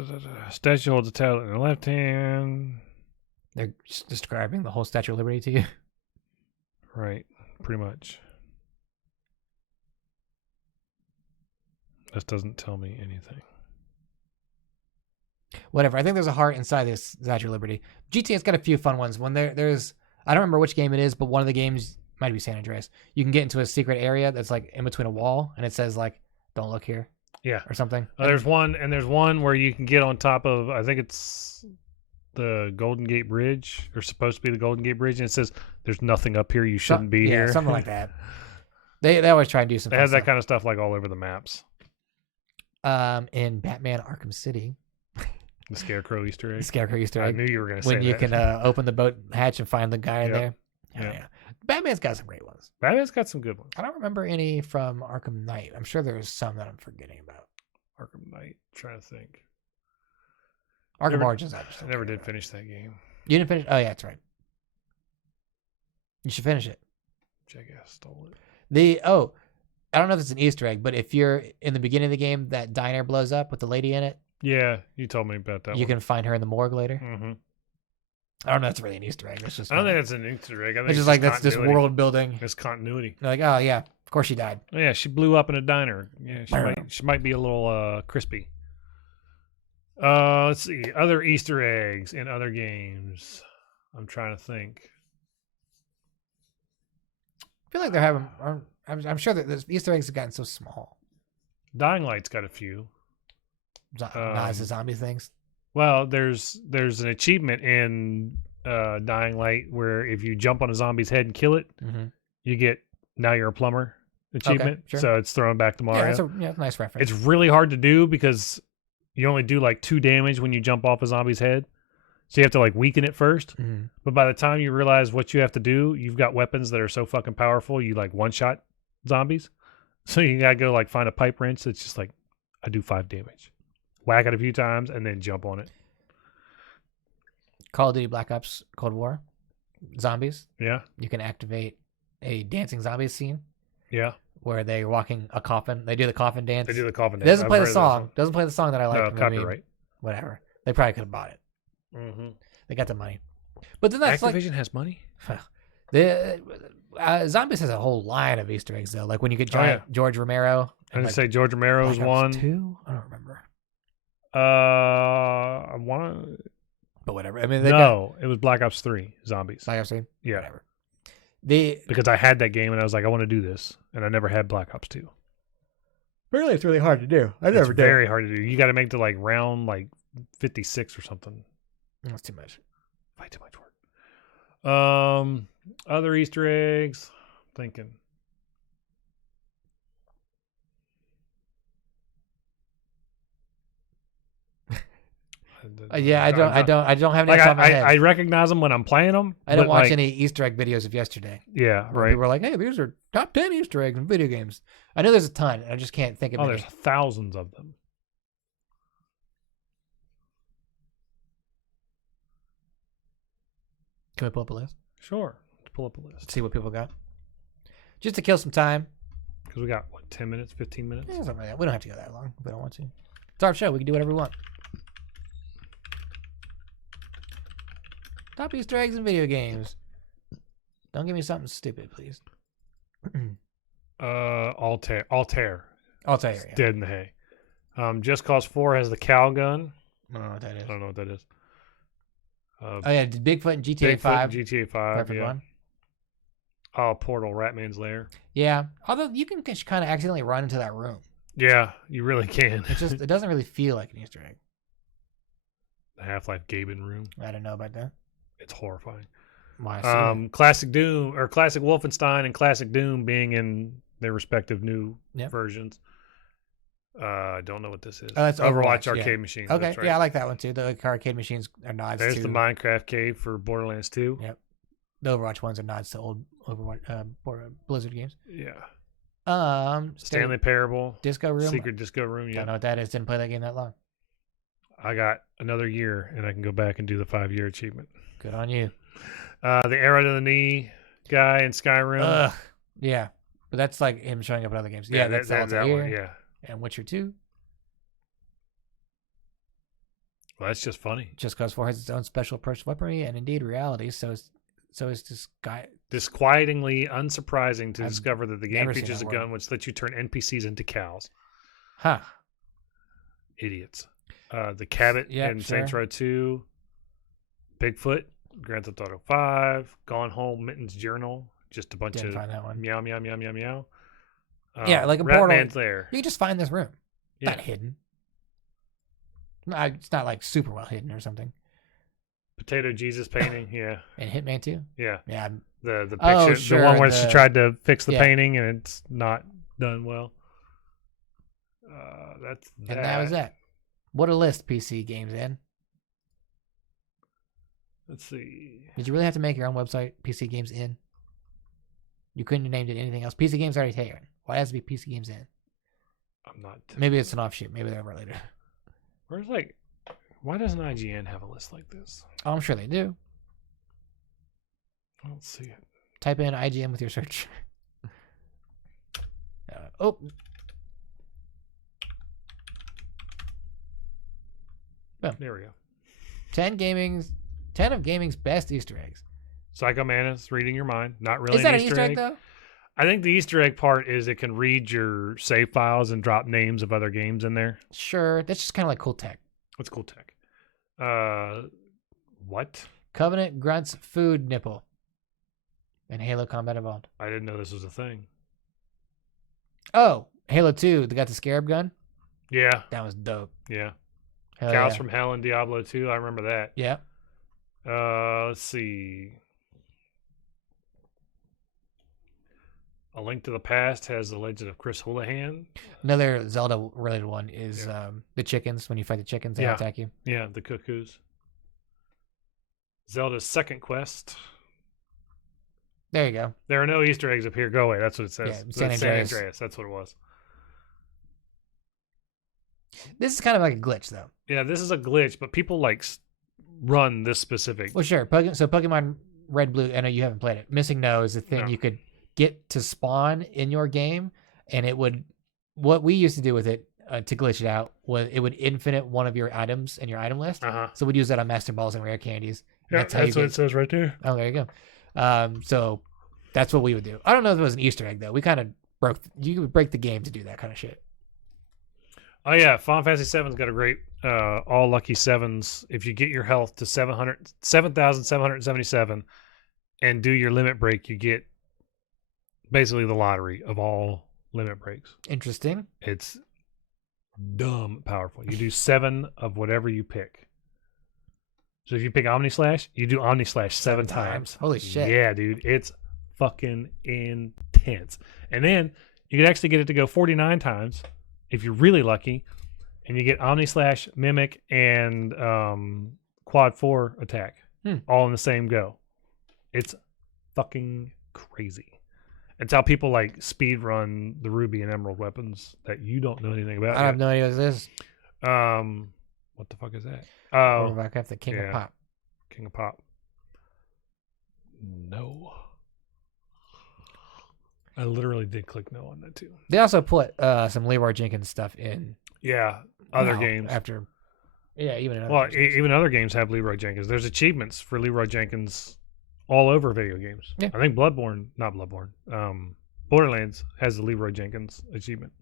statue holds a tablet in the left hand. They're just describing the whole Statue of Liberty to you. Right, pretty much. This doesn't tell me anything. Whatever. I think there's a heart inside this Statue of Liberty. GTA's got a few fun ones. When there's, I don't remember which game it is, but one of the games might be San Andreas. You can get into a secret area that's like in between a wall, and it says like, "Don't look here." Yeah, or something. There's one where you can get on top of. I think it's the Golden Gate Bridge, or supposed to be the Golden Gate Bridge, and it says, "There's nothing up here. You shouldn't be here." Something like that. They always try and do some. They have that kind of stuff like all over the maps. In Batman Arkham City. The Scarecrow Easter egg. The Scarecrow Easter egg. I knew you were going to say when you can open the boat hatch and find the guy in there. Yeah. Batman Batman's got some great ones. Batman's got some good ones. I don't remember any from Arkham Knight. I'm sure there's some that I'm forgetting about. Arkham Knight. Trying to think. Arkham Origins. I never did finish that game. You didn't finish? Oh yeah, that's right. You should finish it. Jackass stole it. I don't know if it's an Easter egg, but if you're in the beginning of the game, that diner blows up with the lady in it. Yeah, you told me about that. You can find her in the morgue later. Mm-hmm. I don't know. It's really an Easter egg. It's just. I don't think that's an Easter egg. I think it's just like that's just world building. It's continuity. They're like, oh yeah, of course she died. Oh, yeah, she blew up in a diner. Yeah, she might be a little crispy. Let's see. Other Easter eggs in other games. I'm trying to think. I feel like they're having. I'm sure that the Easter eggs have gotten so small. Dying Light's got a few. Not as the zombie things. Well, there's an achievement in Dying Light where if you jump on a zombie's head and kill it, you get Now You're a Plumber achievement. Okay, sure. So it's thrown back to Mario. Yeah, that's a nice reference. It's really hard to do because you only do like 2 damage when you jump off a zombie's head. So you have to like weaken it first. Mm-hmm. But by the time you realize what you have to do, you've got weapons that are so fucking powerful, you like one-shot zombies. So you gotta go like find a pipe wrench that's just like, I do 5 damage. Whack it a few times and then jump on it. Call of Duty Black Ops Cold War. Zombies. Yeah. You can activate a dancing zombies scene. Yeah. Where they're walking a coffin. They do the coffin dance. They do the coffin dance. It doesn't play the song. Doesn't play the song that I like. No, copyright. Whatever. They probably could have bought it. Mm-hmm. They got the money. But then that's Activision has money? The Zombies has a whole line of Easter eggs, though. Like when you get George Romero. I didn't say George Romero's one. 2? I don't remember. I want to... But whatever. I mean, it was Black Ops 3 Zombies. Black Ops 3? Yeah. Whatever. Because I had that game and I was like, I want to do this. And I never had Black Ops 2. Apparently it's really hard to do. It's very hard to do. You got to make to like round like 56 or something. That's too much. Way too much work. Other Easter eggs. I'm thinking. Yeah, I don't have any like off the top of my head. I recognize them when I'm playing them. I don't watch any Easter egg videos of yesterday. Yeah, right. People were like, hey, these are top 10 Easter eggs in video games. I know there's a ton. I just can't think of any. There's thousands of them. Can we pull up a list? Sure. Let's pull up a list. See what people got. Just to kill some time. Because we got, what, 10 minutes, 15 minutes? Yeah, something like that. We don't have to go that long if we don't want to. It's our show. We can do whatever we want. Top Easter eggs in video games. Don't give me something stupid, please. Altair. Altair, yeah. Dead in the hay. Just Cause 4 has the cow gun. I don't know what that is. I don't know what that is. Oh yeah, Bigfoot in GTA 5. GTA 5, Perfect yeah. one. Oh, Portal, Ratman's Lair. Yeah, although you can kind of accidentally run into that room. Yeah, you really can. It doesn't really feel like an Easter egg. The Half-Life Gaben room. I don't know about that. It's horrifying. Classic Doom or Classic Wolfenstein and Classic Doom being in their respective new versions. I don't know what this is. Oh, that's Overwatch arcade machines. Okay, that's right. yeah, I like that one too. The arcade machines are nods. There's the Minecraft cave for Borderlands 2. Yep. The Overwatch ones are nods to old Overwatch Blizzard games. Yeah. Stanley Parable. Disco Room. Secret Disco Room. Yeah. Don't know what that is. Didn't play that game that long. I got another year, and I can go back and do the 5-year achievement. Good on you. The arrow to the knee guy in Skyrim. Ugh. Yeah, but that's like him showing up in other games. Yeah, that's that one. Yeah. And Witcher 2. Well, that's just funny. Just Cause 4 has its own special approach to weaponry and indeed reality. So is this guy. Disquietingly unsurprising to discover that the game never seen features a that gun which lets you turn NPCs into cows. Huh. Idiots. The Cabot in Saints Row 2. Bigfoot, Grand Theft Auto 5. Gone Home, Mitten's Journal. Just a bunch Didn't of find that one. meow, meow, meow, meow, meow. Yeah, like a Portal. Ratman's Lair. You can just find this room. Yeah. Not hidden. It's not like super well hidden or something. Potato Jesus painting, yeah. And Hitman 2? Yeah. Yeah. The picture, sure, the one where she tried to fix the painting and it's not done well. That's that. And that was that. What a list, PC Games in. Let's see. Did you really have to make your own website, PC Games in? You couldn't have named it anything else. PC Games already taken. Why has to be PC Games in? I'm not. Maybe it's an offshoot. Maybe they're over later. Where's like, why doesn't IGN have a list like this? Oh, I'm sure they do. I don't see it. Type in IGN with your search. Oh. Boom. There we go. 10 of gaming's best Easter eggs. Psycho Manus, reading your mind. Not really Is that an Easter egg though? I think the Easter egg part is it can read your save files and drop names of other games in there. Sure. That's just kind of like cool tech. What's cool tech? What? Covenant Grunts Food Nipple. And Halo Combat Evolved. I didn't know this was a thing. Oh, Halo 2. They got the Scarab gun. Yeah. That was dope. Yeah. Hell Cows yeah. from Hell and Diablo 2. I remember that. Yeah. Let's see. A Link to the Past has the Legend of Chris Houlihan. Another Zelda related one is the chickens. When you fight the chickens, they attack you. Yeah, the cuckoos. Zelda's Second Quest. There you go. There are no Easter eggs up here. Go away. That's what it says. Yeah, That's San Andreas. That's what it was. This is kind of like a glitch, though. Yeah, this is a glitch, but people like run this specific. Well, sure. So Pokemon Red Blue, I know you haven't played it. Missing No is a thing you could get to spawn in your game, and it would. What we used to do with it to glitch it out was it would infinite one of your items in your item list. So we'd use that on Master Balls and Rare Candies. Yeah, that's what it says right there. Oh, there you go. So that's what we would do. I don't know if it was an Easter egg though. We kind of you would break the game to do that kind of shit. Oh yeah, Final Fantasy VII's got a great all lucky sevens. If you get your health to 7,777 and do your limit break, you get basically the lottery of all limit breaks. Interesting. It's dumb powerful. You do 7 of whatever you pick. So if you pick Omni Slash, you do Omni Slash 7 times. Holy shit. Yeah, dude. It's fucking intense. And then you could actually get it to go 49 times if you're really lucky. And you get Omni Slash, Mimic, and Quad 4 attack. All in the same go. It's fucking crazy. It's how people like speed run the Ruby and Emerald weapons that you don't know anything about. I have no idea what this is. What the fuck is that? Oh, back up the King of Pop. King of Pop. No. I literally did click no on that too. They also put some Leroy Jenkins stuff in. Yeah, other games. After. Yeah, even in other well, games. even other games have Leroy Jenkins. There's achievements for Leroy Jenkins all over video games. Yeah. I think Borderlands has the Leroy Jenkins achievement.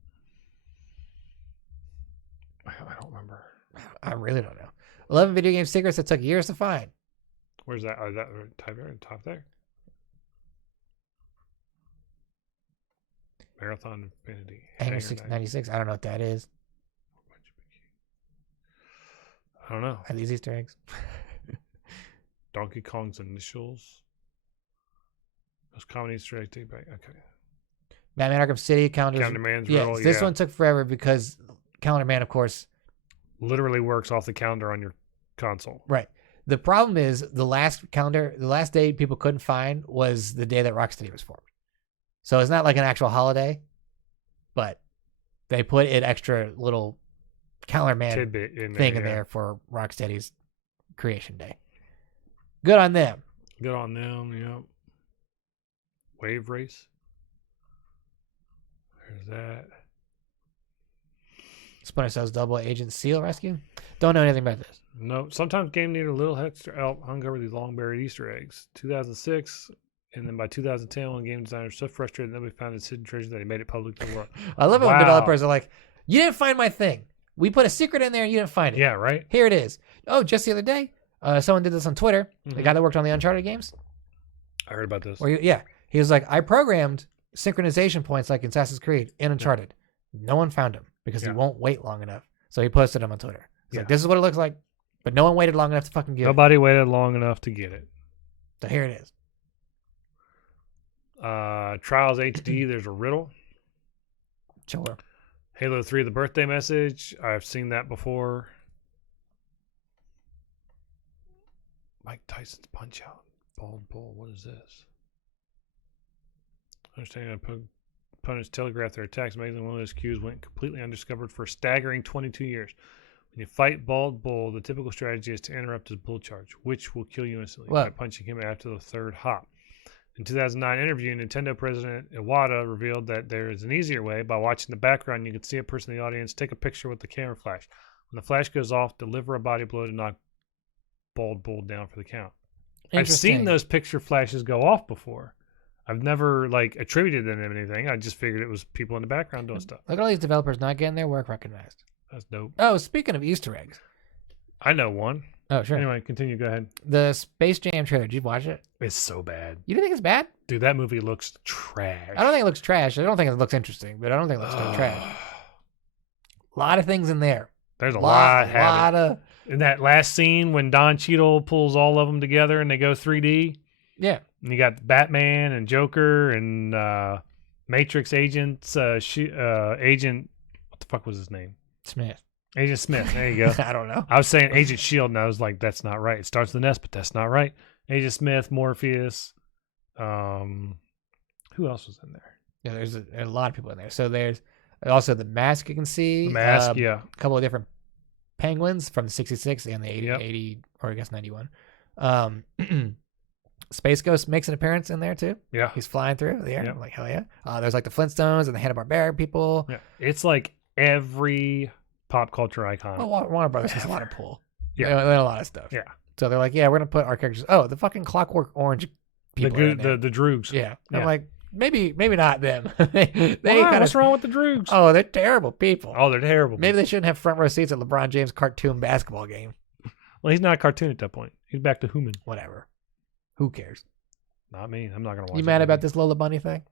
I don't remember. I really don't know. 11 video game secrets that took years to find. Where's that? Oh, that type there, top there. Marathon Infinity. Hangar 696. I don't know what that is. I don't know. Are these Easter eggs? Donkey Kong's initials. Those comedy Easter eggs take back. Okay. Batman Arkham City, Calendar Man's yes, Riddle. this one took forever because Calendar Man, of course, literally works off the calendar on your console. Right. The problem is the last day people couldn't find was the day that Rocksteady was formed. So it's not like an actual holiday, but they put an extra little Calendar Man tidbit in there, there for Rocksteady's creation day. Good on them. Good on them, yeah. Wave Race. There's that. Splinter Cell's Double Agent Seal Rescue. Don't know anything about this. No, sometimes game need a little extra help hung over these long buried Easter eggs. 2006, and then by 2010, when game designers were so frustrated nobody found its hidden treasure that they made it public to the world. I love it when developers are like, "You didn't find my thing. We put a secret in there, and you didn't find it. Yeah, right. Here it is." Oh, just the other day, someone did this on Twitter. The guy that worked on the Uncharted games. I heard about this. He was like, I programmed synchronization points like in Assassin's Creed in Uncharted. No one found him because he won't wait long enough. So he posted them on Twitter. He's like, this is what it looks like, but no one waited long enough to fucking get it. Nobody waited long enough to get it. So here it is. Trials HD, there's a riddle. Sure. Halo 3, the birthday message. I've seen that before. Mike Tyson's Punch Out. Bald Bull. What is this? Understanding that opponents telegraph their attacks. Amazingly, one of those cues went completely undiscovered for a staggering 22 years. When you fight Bald Bull, the typical strategy is to interrupt his bull charge, which will kill you instantly by punching him after the third hop. In 2009 interview, Nintendo President Iwata revealed that there is an easier way. By watching the background, you can see a person in the audience take a picture with the camera flash. When the flash goes off, deliver a body blow to knock Bald Bull down for the count. I've seen those picture flashes go off before. I've never attributed them to anything. I just figured it was people in the background doing stuff. Look at all these developers not getting their work recognized. That's dope. Oh, speaking of Easter eggs. I know one. Oh, sure. Anyway, continue. Go ahead. The Space Jam trailer. Did you watch it? It's so bad. You don't think it's bad? Dude, that movie looks trash. I don't think it looks trash. I don't think it looks interesting, but I don't think it looks trash. A lot of things in there. There's a lot of... In that last scene when Don Cheadle pulls all of them together and they go 3D. Yeah. And you got Batman and Joker and Matrix agents. Agent... What the fuck was his name? Smith. Agent Smith. There you go. I don't know. I was saying Agent S.H.I.E.L.D. and I was like, that's not right. It starts with an S, but that's not right. Agent Smith, Morpheus. Who else was in there? Yeah, there's a lot of people in there. So there's also the Mask you can see. The Mask, A couple of different penguins from the 66 and the 80, Yep. 80 or I guess 91. Space Ghost makes an appearance in there too. Yeah. He's flying through the air. Yep. I'm like, hell yeah. There's like the Flintstones and the Hanna-Barbera people. Yeah. It's like every pop culture icon. Well, Warner Brothers has a lot of pull. Yeah. They have a lot of stuff. Yeah. So they're like, yeah, we're going to put our characters. Oh, the fucking Clockwork Orange people. The Droogs. Yeah. Yeah. I'm like, maybe not them. they What's wrong with the Droogs? Oh, they're terrible people. Oh, they're terrible. Maybe they shouldn't have front row seats at LeBron James' cartoon basketball game. Well, he's not a cartoon at that point. He's back to human. Whatever. Who cares? Not me. I'm not going to watch You it. mad about this Lola Bunny thing?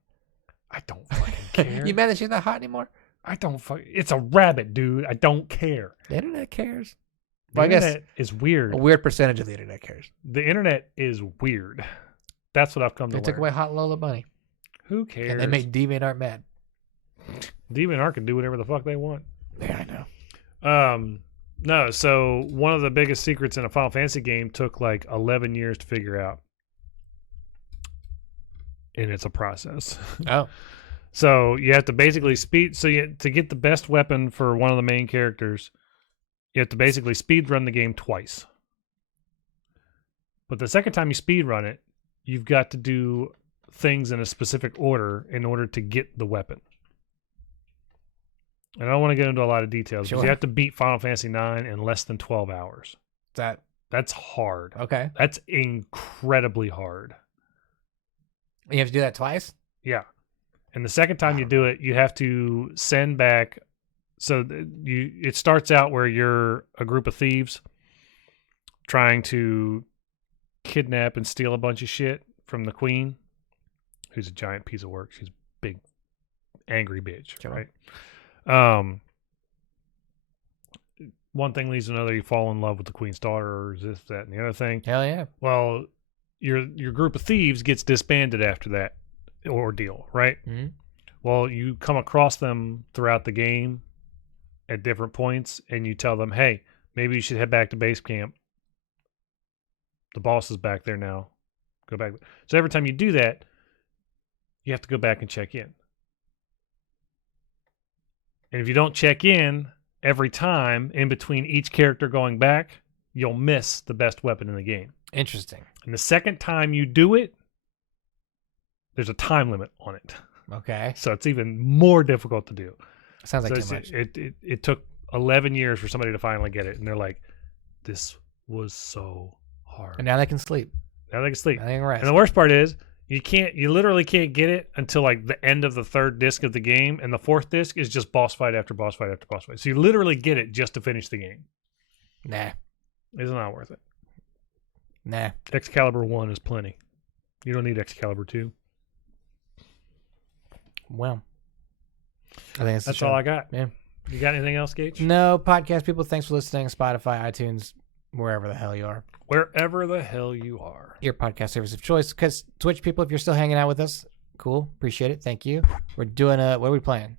I don't fucking care. You mad that she's not hot anymore? I don't It's a rabbit, dude. I don't care. The internet cares. The Well, I guess internet is weird. a weird percentage of the internet cares. The internet is weird. That's what I've come to They took learn. away hot Lola Bunny. Who cares? And they made DeviantArt mad. DeviantArt can do whatever the fuck they want. Yeah, I know. No, so one of the biggest secrets in a Final Fantasy game took like 11 years to figure out. And it's a process. Oh. So you have to basically speed. So to get the best weapon for one of the main characters, you have to basically speed run the game twice. But the second time you speed run it, you've got to do things in a specific order in order to get the weapon. And I don't want to get into a lot of details, Sure. because you have to beat Final Fantasy IX in less than 12 hours. That's hard. Okay. That's incredibly hard. You have to do that twice? Yeah. And the second time you do it, you have to send back. So it starts out where you're a group of thieves trying to kidnap and steal a bunch of shit from the queen, who's a giant piece of work. She's a big, angry bitch, Sure. right? One thing leads to another. You fall in love with the queen's daughter, or this, that, and the other thing. Hell yeah. Well, your group of thieves gets disbanded after that ordeal, right? Mm-hmm. Well, you come across them throughout the game at different points, and you tell them, hey, maybe you should head back to base camp. The boss is back there now. Go back. So every time you do that, you have to go back and check in. And if you don't check in every time in between each character going back, you'll miss the best weapon in the game. Interesting. And the second time you do it, there's a time limit on it. Okay. So it's even more difficult to do. Sounds like So too much. it took 11 years for somebody to finally get it. And they're like, this was so hard. And now they can sleep. Now they can sleep. Now they can rest. And the worst part is, you literally can't get it until like the end of the third disc of the game. And the fourth disc is just boss fight after boss fight after boss fight. So you literally get it just to finish the game. Nah. It's not worth it. Nah. Excalibur 1 is plenty. You don't need Excalibur 2. Well, I think That's all I got. Yeah. You got anything else, Gage? No, podcast people, thanks for listening. Spotify, iTunes, wherever the hell you are. Wherever the hell you are. Your podcast service of choice. Because Twitch people, if you're still hanging out with us, cool. Appreciate it. Thank you. We're doing what are we playing?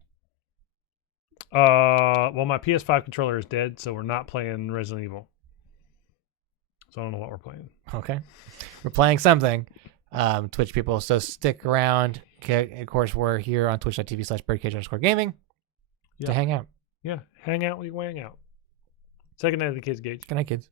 Well, my PS5 controller is dead, so we're not playing Resident Evil. So I don't know what we're playing. Okay. We're playing something, Twitch people. So stick around Okay, of course, we're here on twitch.tv/birdcage_gaming Yeah. to hang out. Yeah, hang out, we wang out. Second night of the kids, Gage. Good night, kids.